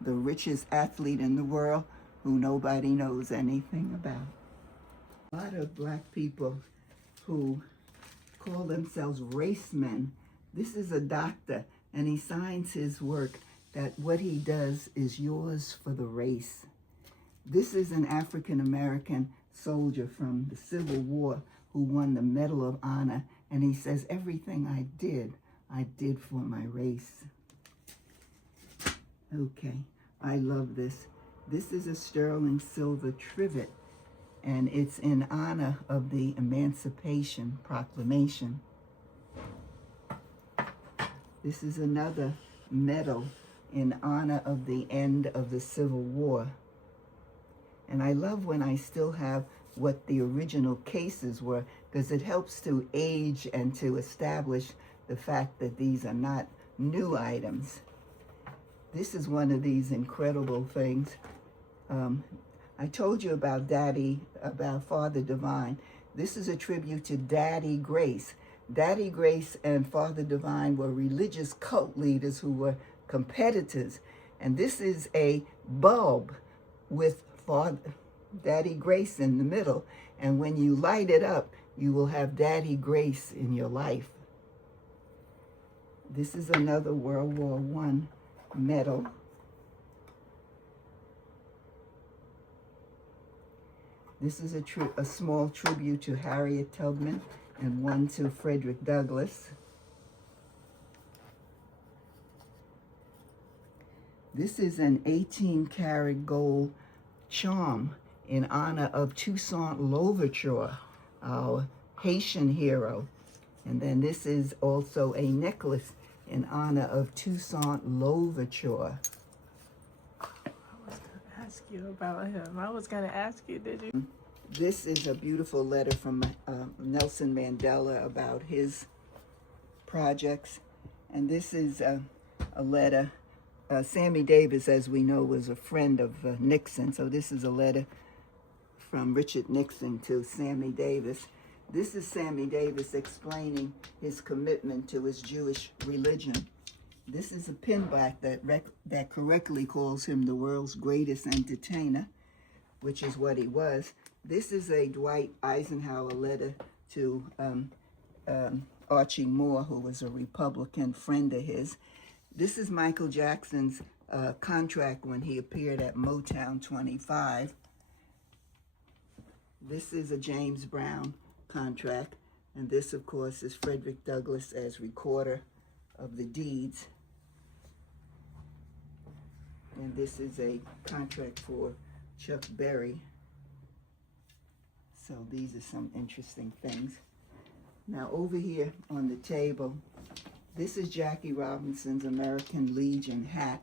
the richest athlete in the world who nobody knows anything about. A lot of black people who call themselves racemen. This is a doctor, and he signs his work that what he does is yours for the race. This is an African American soldier from the Civil War who won the Medal of Honor, and he says, everything I did for my race. Okay, I love this. This is a sterling silver trivet, and it's in honor of the Emancipation Proclamation. This is another medal in honor of the end of the Civil War. And I love when I still have what the original cases were, because it helps to age and to establish the fact that these are not new items. This is one of these incredible things. I told you about Father Divine. This is a tribute to Daddy Grace. Daddy Grace and Father Divine were religious cult leaders who were competitors. And this is a bulb with Daddy Grace in the middle. And when you light it up, you will have Daddy Grace in your life. This is another World War I medal. This is a small tribute to Harriet Tubman and one to Frederick Douglass. This is an 18-karat gold charm in honor of Toussaint Louverture, our Haitian hero. And then this is also a necklace in honor of Toussaint Louverture. Ask you about him. I was going to ask you, did you? This is a beautiful letter from Nelson Mandela about his projects. And this is a letter. Sammy Davis, as we know, was a friend of Nixon. So this is a letter from Richard Nixon to Sammy Davis. This is Sammy Davis explaining his commitment to his Jewish religion. This is a pinback that correctly calls him the world's greatest entertainer, which is what he was. This is a Dwight Eisenhower letter to Archie Moore, who was a Republican friend of his. This is Michael Jackson's contract when he appeared at Motown 25. This is a James Brown contract. And this, of course, is Frederick Douglass as recorder of the deeds. And this is a contract for Chuck Berry. So these are some interesting things. Now over here on the table, this is Jackie Robinson's American Legion hat.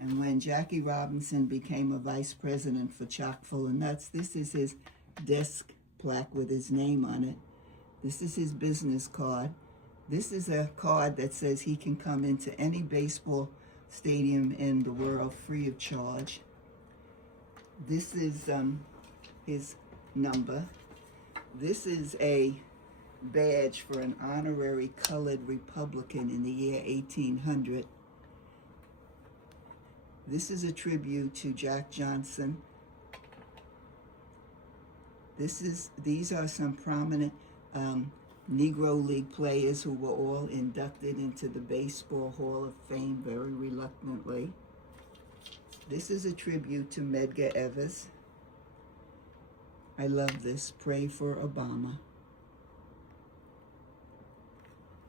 And when Jackie Robinson became a vice president for Chock full of Nuts, this is his desk plaque with his name on it. This is his business card. This is a card that says he can come into any baseball stadium in the world free of charge. This is his number. This is a badge for an honorary colored Republican in the year 1800. This is a tribute to Jack Johnson. These are some prominent Negro League players who were all inducted into the Baseball Hall of Fame very reluctantly. This is a tribute to Medgar Evers. I love this. Pray for Obama.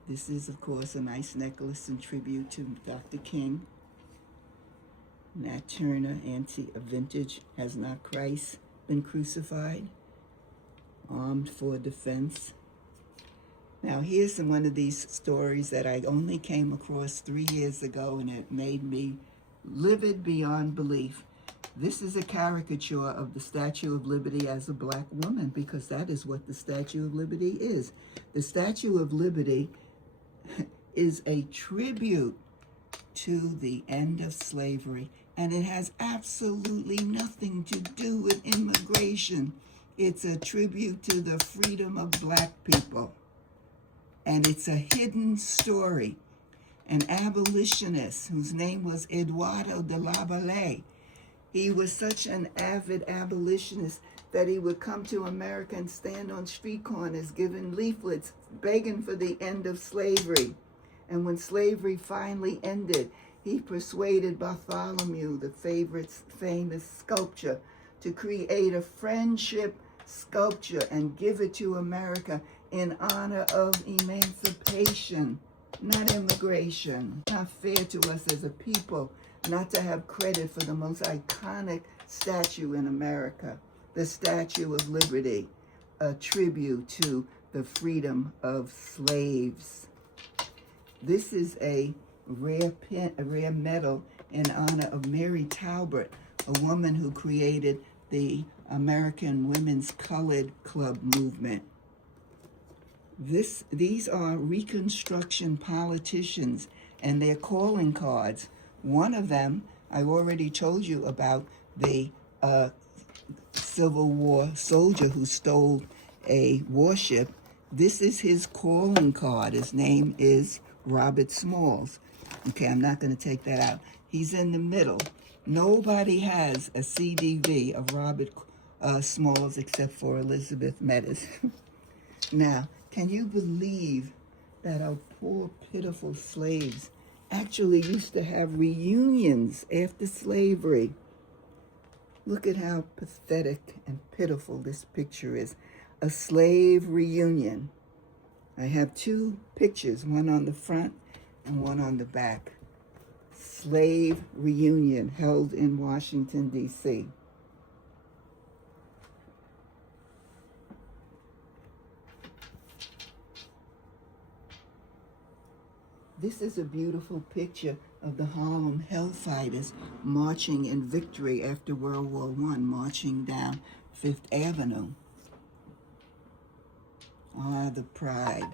This is, of course, a nice necklace in tribute to Dr. King. Nat Turner, a vintage, has not Christ been crucified? Armed for defense. Now here's one of these stories that I only came across 3 years ago, and it made me livid beyond belief. This is a caricature of the Statue of Liberty as a black woman, because that is what the Statue of Liberty is. The Statue of Liberty is a tribute to the end of slavery, and it has absolutely nothing to do with immigration. It's a tribute to the freedom of black people, and it's a hidden story. An abolitionist whose name was Eduardo de la Valle. He was such an avid abolitionist that he would come to America and stand on street corners giving leaflets begging for the end of slavery. And when slavery finally ended, he persuaded Bartholomew, the famous sculptor, to create a friendship sculpture and give it to America in honor of emancipation, not immigration. Not fair to us as a people not to have credit for the most iconic statue in America, the Statue of Liberty, a tribute to the freedom of slaves. This is a rare medal in honor of Mary Talbot, a woman who created the American Women's Colored Club movement. These are Reconstruction politicians and their calling cards. One of them, I already told you about the Civil War soldier who stole a warship. This is his calling card. His name is Robert Smalls. Okay, I'm not going to take that out. He's in the middle. Nobody has a CDV of Robert Smalls except for Elizabeth Meaders. Now, can you believe that our poor, pitiful slaves actually used to have reunions after slavery? Look at how pathetic and pitiful this picture is. A slave reunion. I have two pictures, one on the front and one on the back. Slave reunion held in Washington, D.C. This is a beautiful picture of the Harlem Hellfighters marching in victory after World War I, marching down Fifth Avenue. Ah, the pride.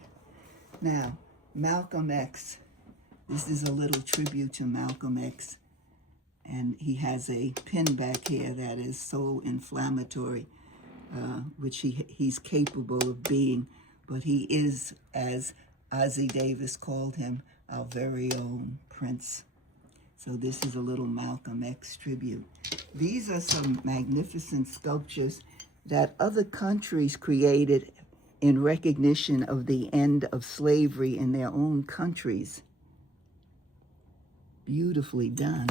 Now, Malcolm X. This is a little tribute to Malcolm X. And he has a pin back here that is so inflammatory, which he's capable of being. But he is, as Ozzie Davis called him, our very own Prince. So this is a little Malcolm X tribute. These are some magnificent sculptures that other countries created in recognition of the end of slavery in their own countries. Beautifully done.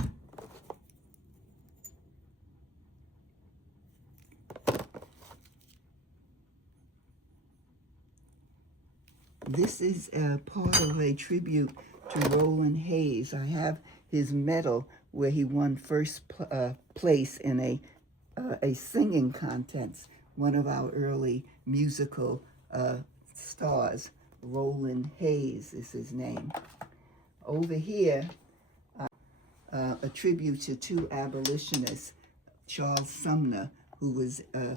This is part of a tribute to Roland Hayes. I have his medal where he won first place in a singing contest, one of our early musical stars. Roland Hayes is his name. Over here, a tribute to two abolitionists, Charles Sumner, who was a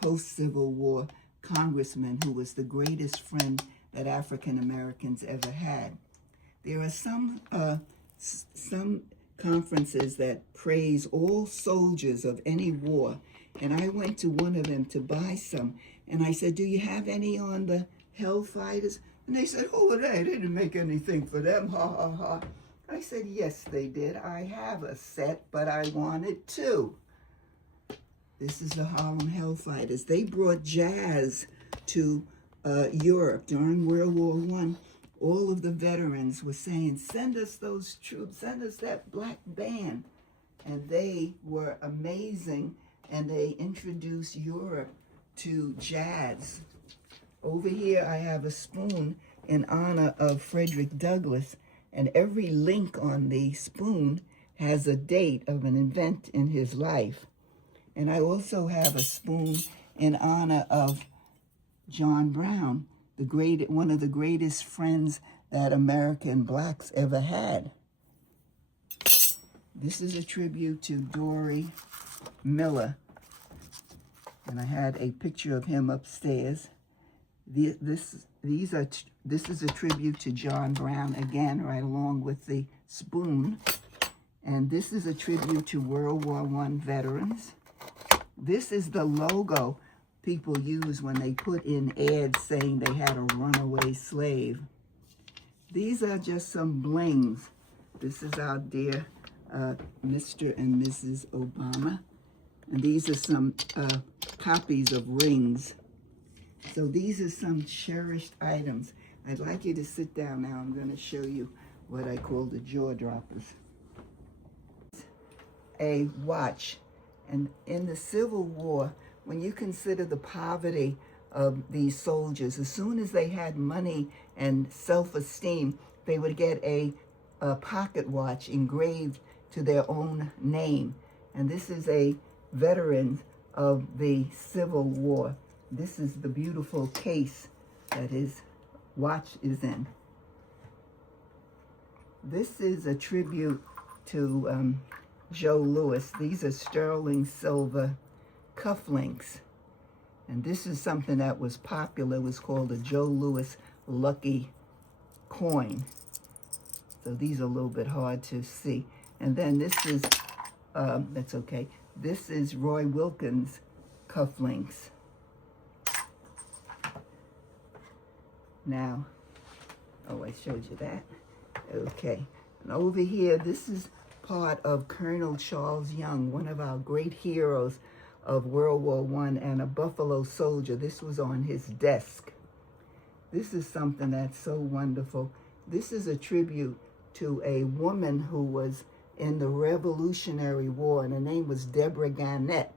post-Civil War congressman who was the greatest friend that African Americans ever had. There are some conferences that praise all soldiers of any war, and I went to one of them to buy some, and I said, "Do you have any on the Hellfighters?" And they said, "Oh, they didn't make anything for them, ha ha ha." I said, "Yes, they did. I have a set, but I wanted two." This is the Harlem Hellfighters. They brought jazz to Europe during World War I. All of the veterans were saying, "Send us those troops, send us that black band." And they were amazing, and they introduced Europe to jazz. Over here, I have a spoon in honor of Frederick Douglass, and every link on the spoon has a date of an event in his life. And I also have a spoon in honor of John Brown, one of the greatest friends that American blacks ever had. This is a tribute to Dory Miller, and I had a picture of him upstairs. This is a tribute to John Brown, again, right along with the spoon. And this is a tribute to World War I veterans. This is the logo people use when they put in ads saying they had a runaway slave. These are just some blings. This is our dear Mr. and Mrs. Obama. And these are some copies of rings. So these are some cherished items. I'd like you to sit down now. I'm going to show you what I call the jaw droppers. A watch. And in the Civil War, when you consider the poverty of these soldiers, as soon as they had money and self-esteem, they would get a pocket watch engraved to their own name. And this is a veteran of the Civil War. This is the beautiful case that his watch is in. This is a tribute to Joe Louis. These are sterling silver cufflinks. And this is something that was popular. It was called a Joe Louis Lucky coin. So these are a little bit hard to see. And then this is, that's okay. This is Roy Wilkins cufflinks. Now, oh, I showed you that. Okay. And over here, this is part of Colonel Charles Young, one of our great heroes of World War I and a Buffalo Soldier. This was on his desk. This is something that's so wonderful. This is a tribute to a woman who was in the Revolutionary War, and her name was Deborah Garnett.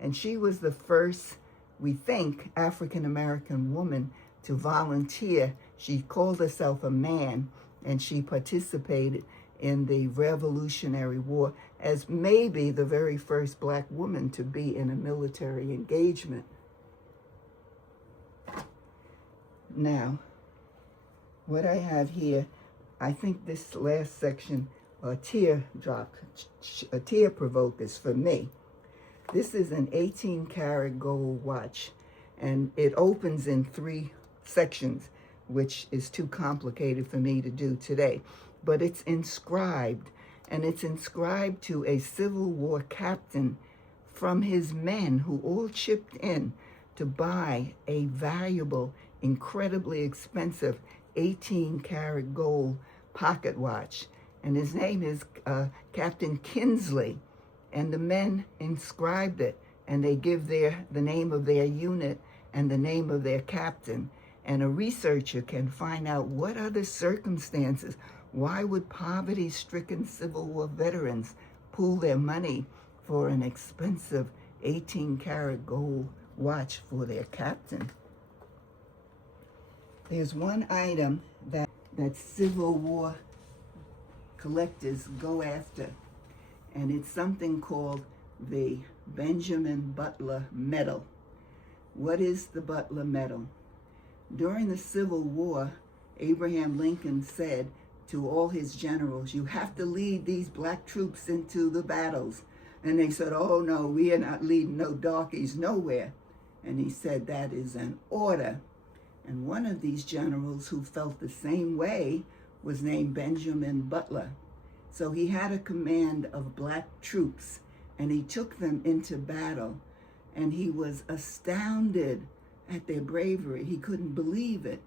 And she was the first, we think, African-American woman to volunteer. She called herself a man, and she participated in the Revolutionary War as maybe the very first black woman to be in a military engagement. Now, what I have here, I think this last section are tear provokers for me. This is an 18-karat gold watch, and it opens in 3 sections, which is too complicated for me to do today. But it's inscribed, and it's inscribed to a Civil War captain from his men who all chipped in to buy a valuable, incredibly expensive 18-karat gold pocket watch. And his name is Captain Kinsley. And the men inscribed it, and they give the name of their unit and the name of their captain. And a researcher can find out what other circumstances, why would poverty-stricken Civil War veterans pool their money for an expensive 18-karat gold watch for their captain? There's one item that Civil War collectors go after, and it's something called the Benjamin Butler Medal. What is the Butler Medal? During the Civil War, Abraham Lincoln said to all his generals, you have to lead these black troops into the battles. And they said, oh no, we are not leading no darkies nowhere. And he said, that is an order. And one of these generals who felt the same way was named Benjamin Butler. So he had a command of black troops, and he took them into battle, and he was astounded at their bravery. He couldn't believe it.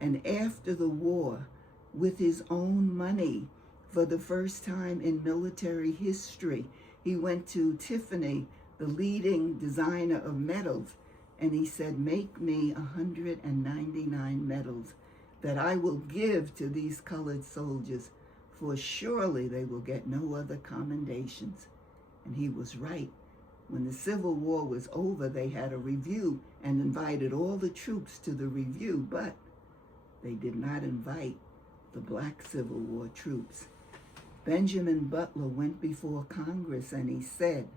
And after the war, with his own money, for the first time in military history, he went to Tiffany, the leading designer of medals, and he said, make me 199 medals that I will give to these colored soldiers, for surely they will get no other commendations. And he was right. When the Civil War was over, they had a review and invited all the troops to the review, but they did not invite the black Civil War troops. Benjamin Butler went before Congress and he said,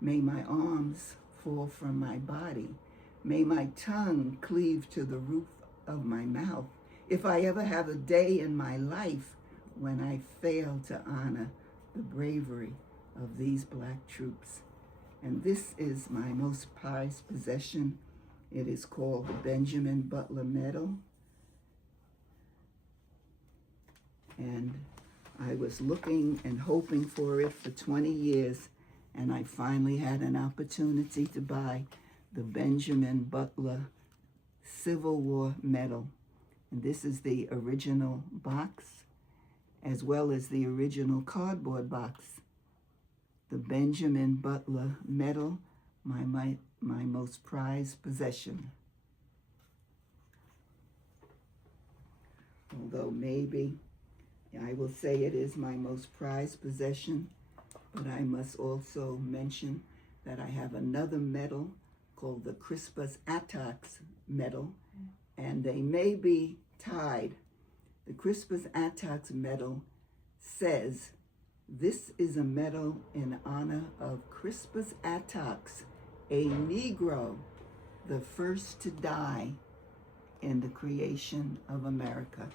"May my arms fall from my body. May my tongue cleave to the roof of my mouth. If I ever have a day in my life when I fail to honor the bravery of these black troops." And this is my most prized possession. It is called the Benjamin Butler Medal. And I was looking and hoping for it for 20 years, and I finally had an opportunity to buy the Benjamin Butler Civil War Medal. And this is the original box, as well as the original cardboard box. The Benjamin Butler Medal, my most prized possession. Although maybe I will say it is my most prized possession, but I must also mention that I have another medal called the Crispus Attucks Medal, and they may be tied. The Crispus Attucks Medal says, "This is a medal in honor of Crispus Attucks, a Negro, the first to die in the creation of America."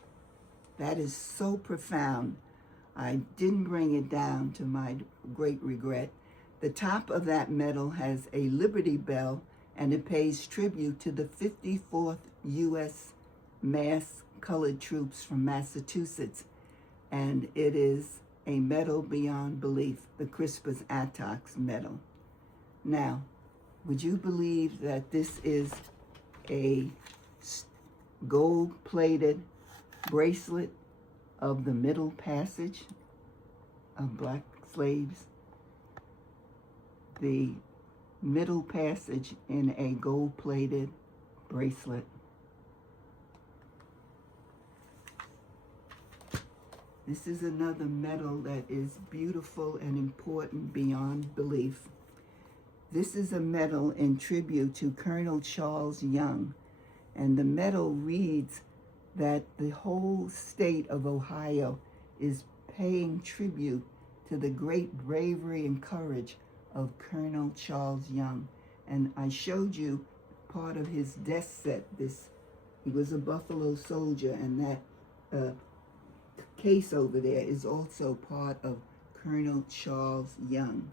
That is so profound. I didn't bring it down, to my great regret. The top of that medal has a Liberty Bell, and it pays tribute to the 54th U.S. Mass Colored Troops from Massachusetts. And it is a medal beyond belief, the Crispus Attucks Medal. Now, would you believe that this is a gold-plated bracelet of the Middle Passage of black slaves? The Middle Passage in a gold-plated bracelet. This is another medal that is beautiful and important beyond belief. This is a medal in tribute to Colonel Charles Young, and the medal reads that the whole state of Ohio is paying tribute to the great bravery and courage of Colonel Charles Young. And I showed you part of his desk set. He was a Buffalo soldier, and that case over there is also part of Colonel Charles Young.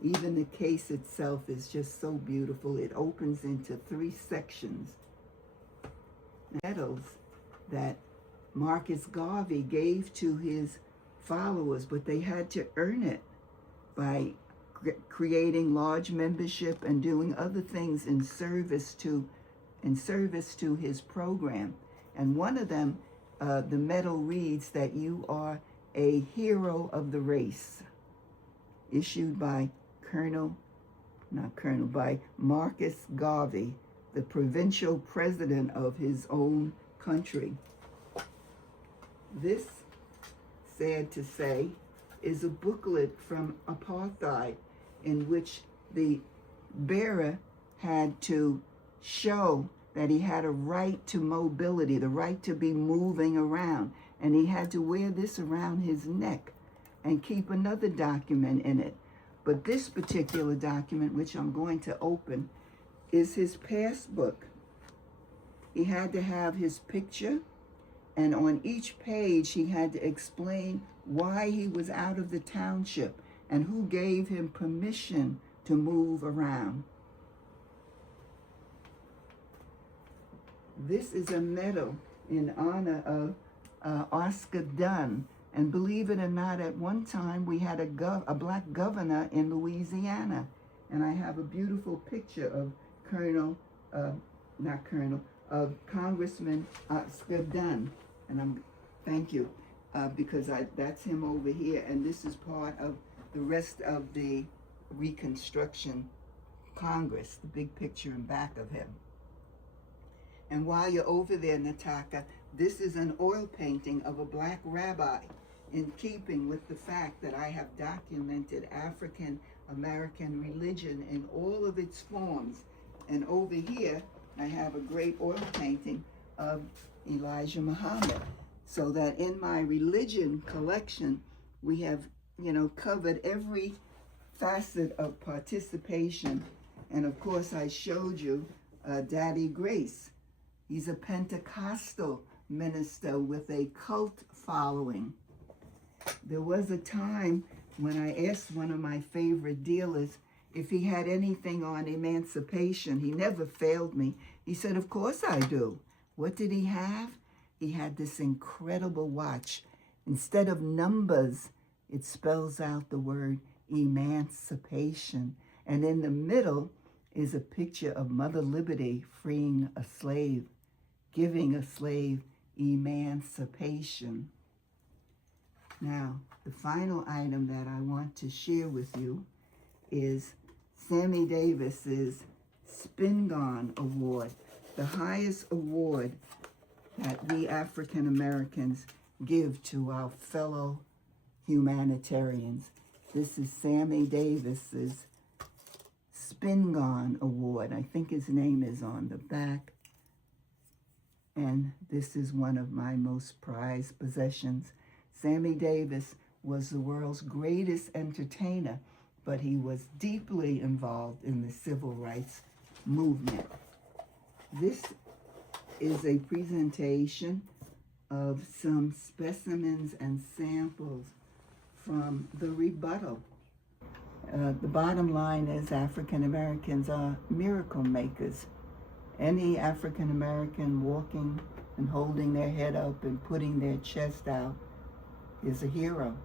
Even the case itself is just so beautiful. It opens into 3 sections. Medals that Marcus Garvey gave to his followers, but they had to earn it by creating large membership and doing other things in service to his program. And one of them, the medal reads that you are a hero of the race, issued by by Marcus Garvey, the provincial president of his own country. This, sad to say, is a booklet from apartheid in which the bearer had to show that he had a right to mobility, the right to be moving around, and he had to wear this around his neck and keep another document in it. But this particular document, which I'm going to open, is his passbook. He had to have his picture, and on each page he had to explain why he was out of the township and who gave him permission to move around. This is a medal in honor of Oscar Dunn. And believe it or not, at one time we had a black governor in Louisiana. And I have a beautiful picture of Congressman Oscar Dunn. And thank you, because that's him over here. And this is part of the rest of the Reconstruction Congress, the big picture in back of him. And while you're over there, Nataka, this is an oil painting of a black rabbi, in keeping with the fact that I have documented African American religion in all of its forms. And over here, I have a great oil painting of Elijah Muhammad. So that in my religion collection, we have, covered every facet of participation. And of course, I showed you Daddy Grace. He's a Pentecostal minister with a cult following. There was a time when I asked one of my favorite dealers if he had anything on emancipation. He never failed me. He said, "Of course I do." What did he have? He had this incredible watch. Instead of numbers, it spells out the word emancipation. And in the middle is a picture of Mother Liberty freeing a slave, giving a slave emancipation. Now, the final item that I want to share with you is Sammy Davis's Spingarn Award, the highest award that we African Americans give to our fellow humanitarians. This is Sammy Davis's Spingarn Award. I think his name is on the back. And this is one of my most prized possessions. Sammy Davis was the world's greatest entertainer, but he was deeply involved in the civil rights movement. This is a presentation of some specimens and samples from the Rebuttal. The bottom line is African Americans are miracle makers. Any African American walking and holding their head up and putting their chest out is a hero,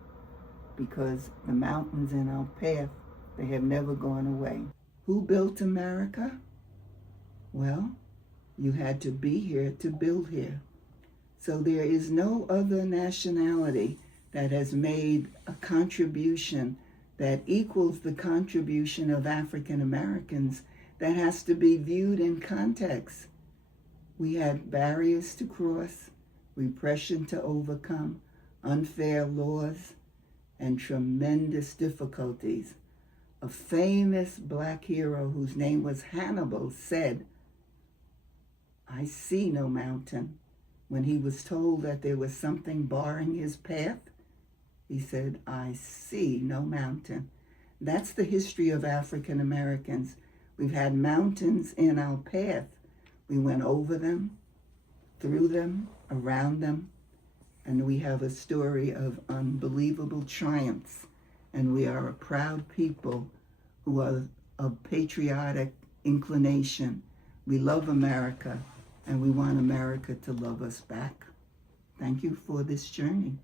because the mountains in our path, they have never gone away. Who built America? Well, you had to be here to build here. So there is no other nationality that has made a contribution that equals the contribution of African Americans that has to be viewed in context. We had barriers to cross, repression to overcome, unfair laws, and tremendous difficulties. A famous black hero whose name was Hannibal said, "I see no mountain." When he was told that there was something barring his path, he said, "I see no mountain." That's the history of African Americans. We've had mountains in our path. We went over them, through them, around them, and we have a story of unbelievable triumphs. And we are a proud people who are of patriotic inclination. We love America, and we want America to love us back. Thank you for this journey.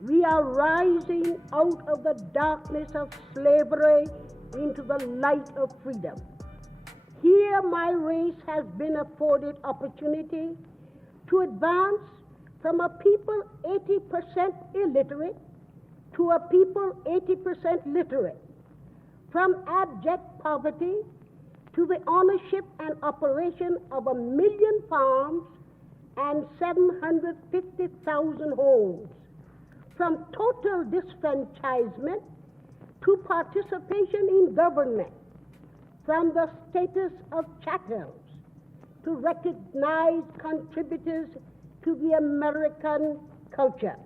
We are rising out of the darkness of slavery into the light of freedom. Here my race has been afforded opportunity to advance from a people 80% illiterate to a people 80% literate, from abject poverty to the ownership and operation of 1 million farms and 750,000 homes, from total disfranchisement to participation in government, from the status of chattels to recognized contributors to the American culture.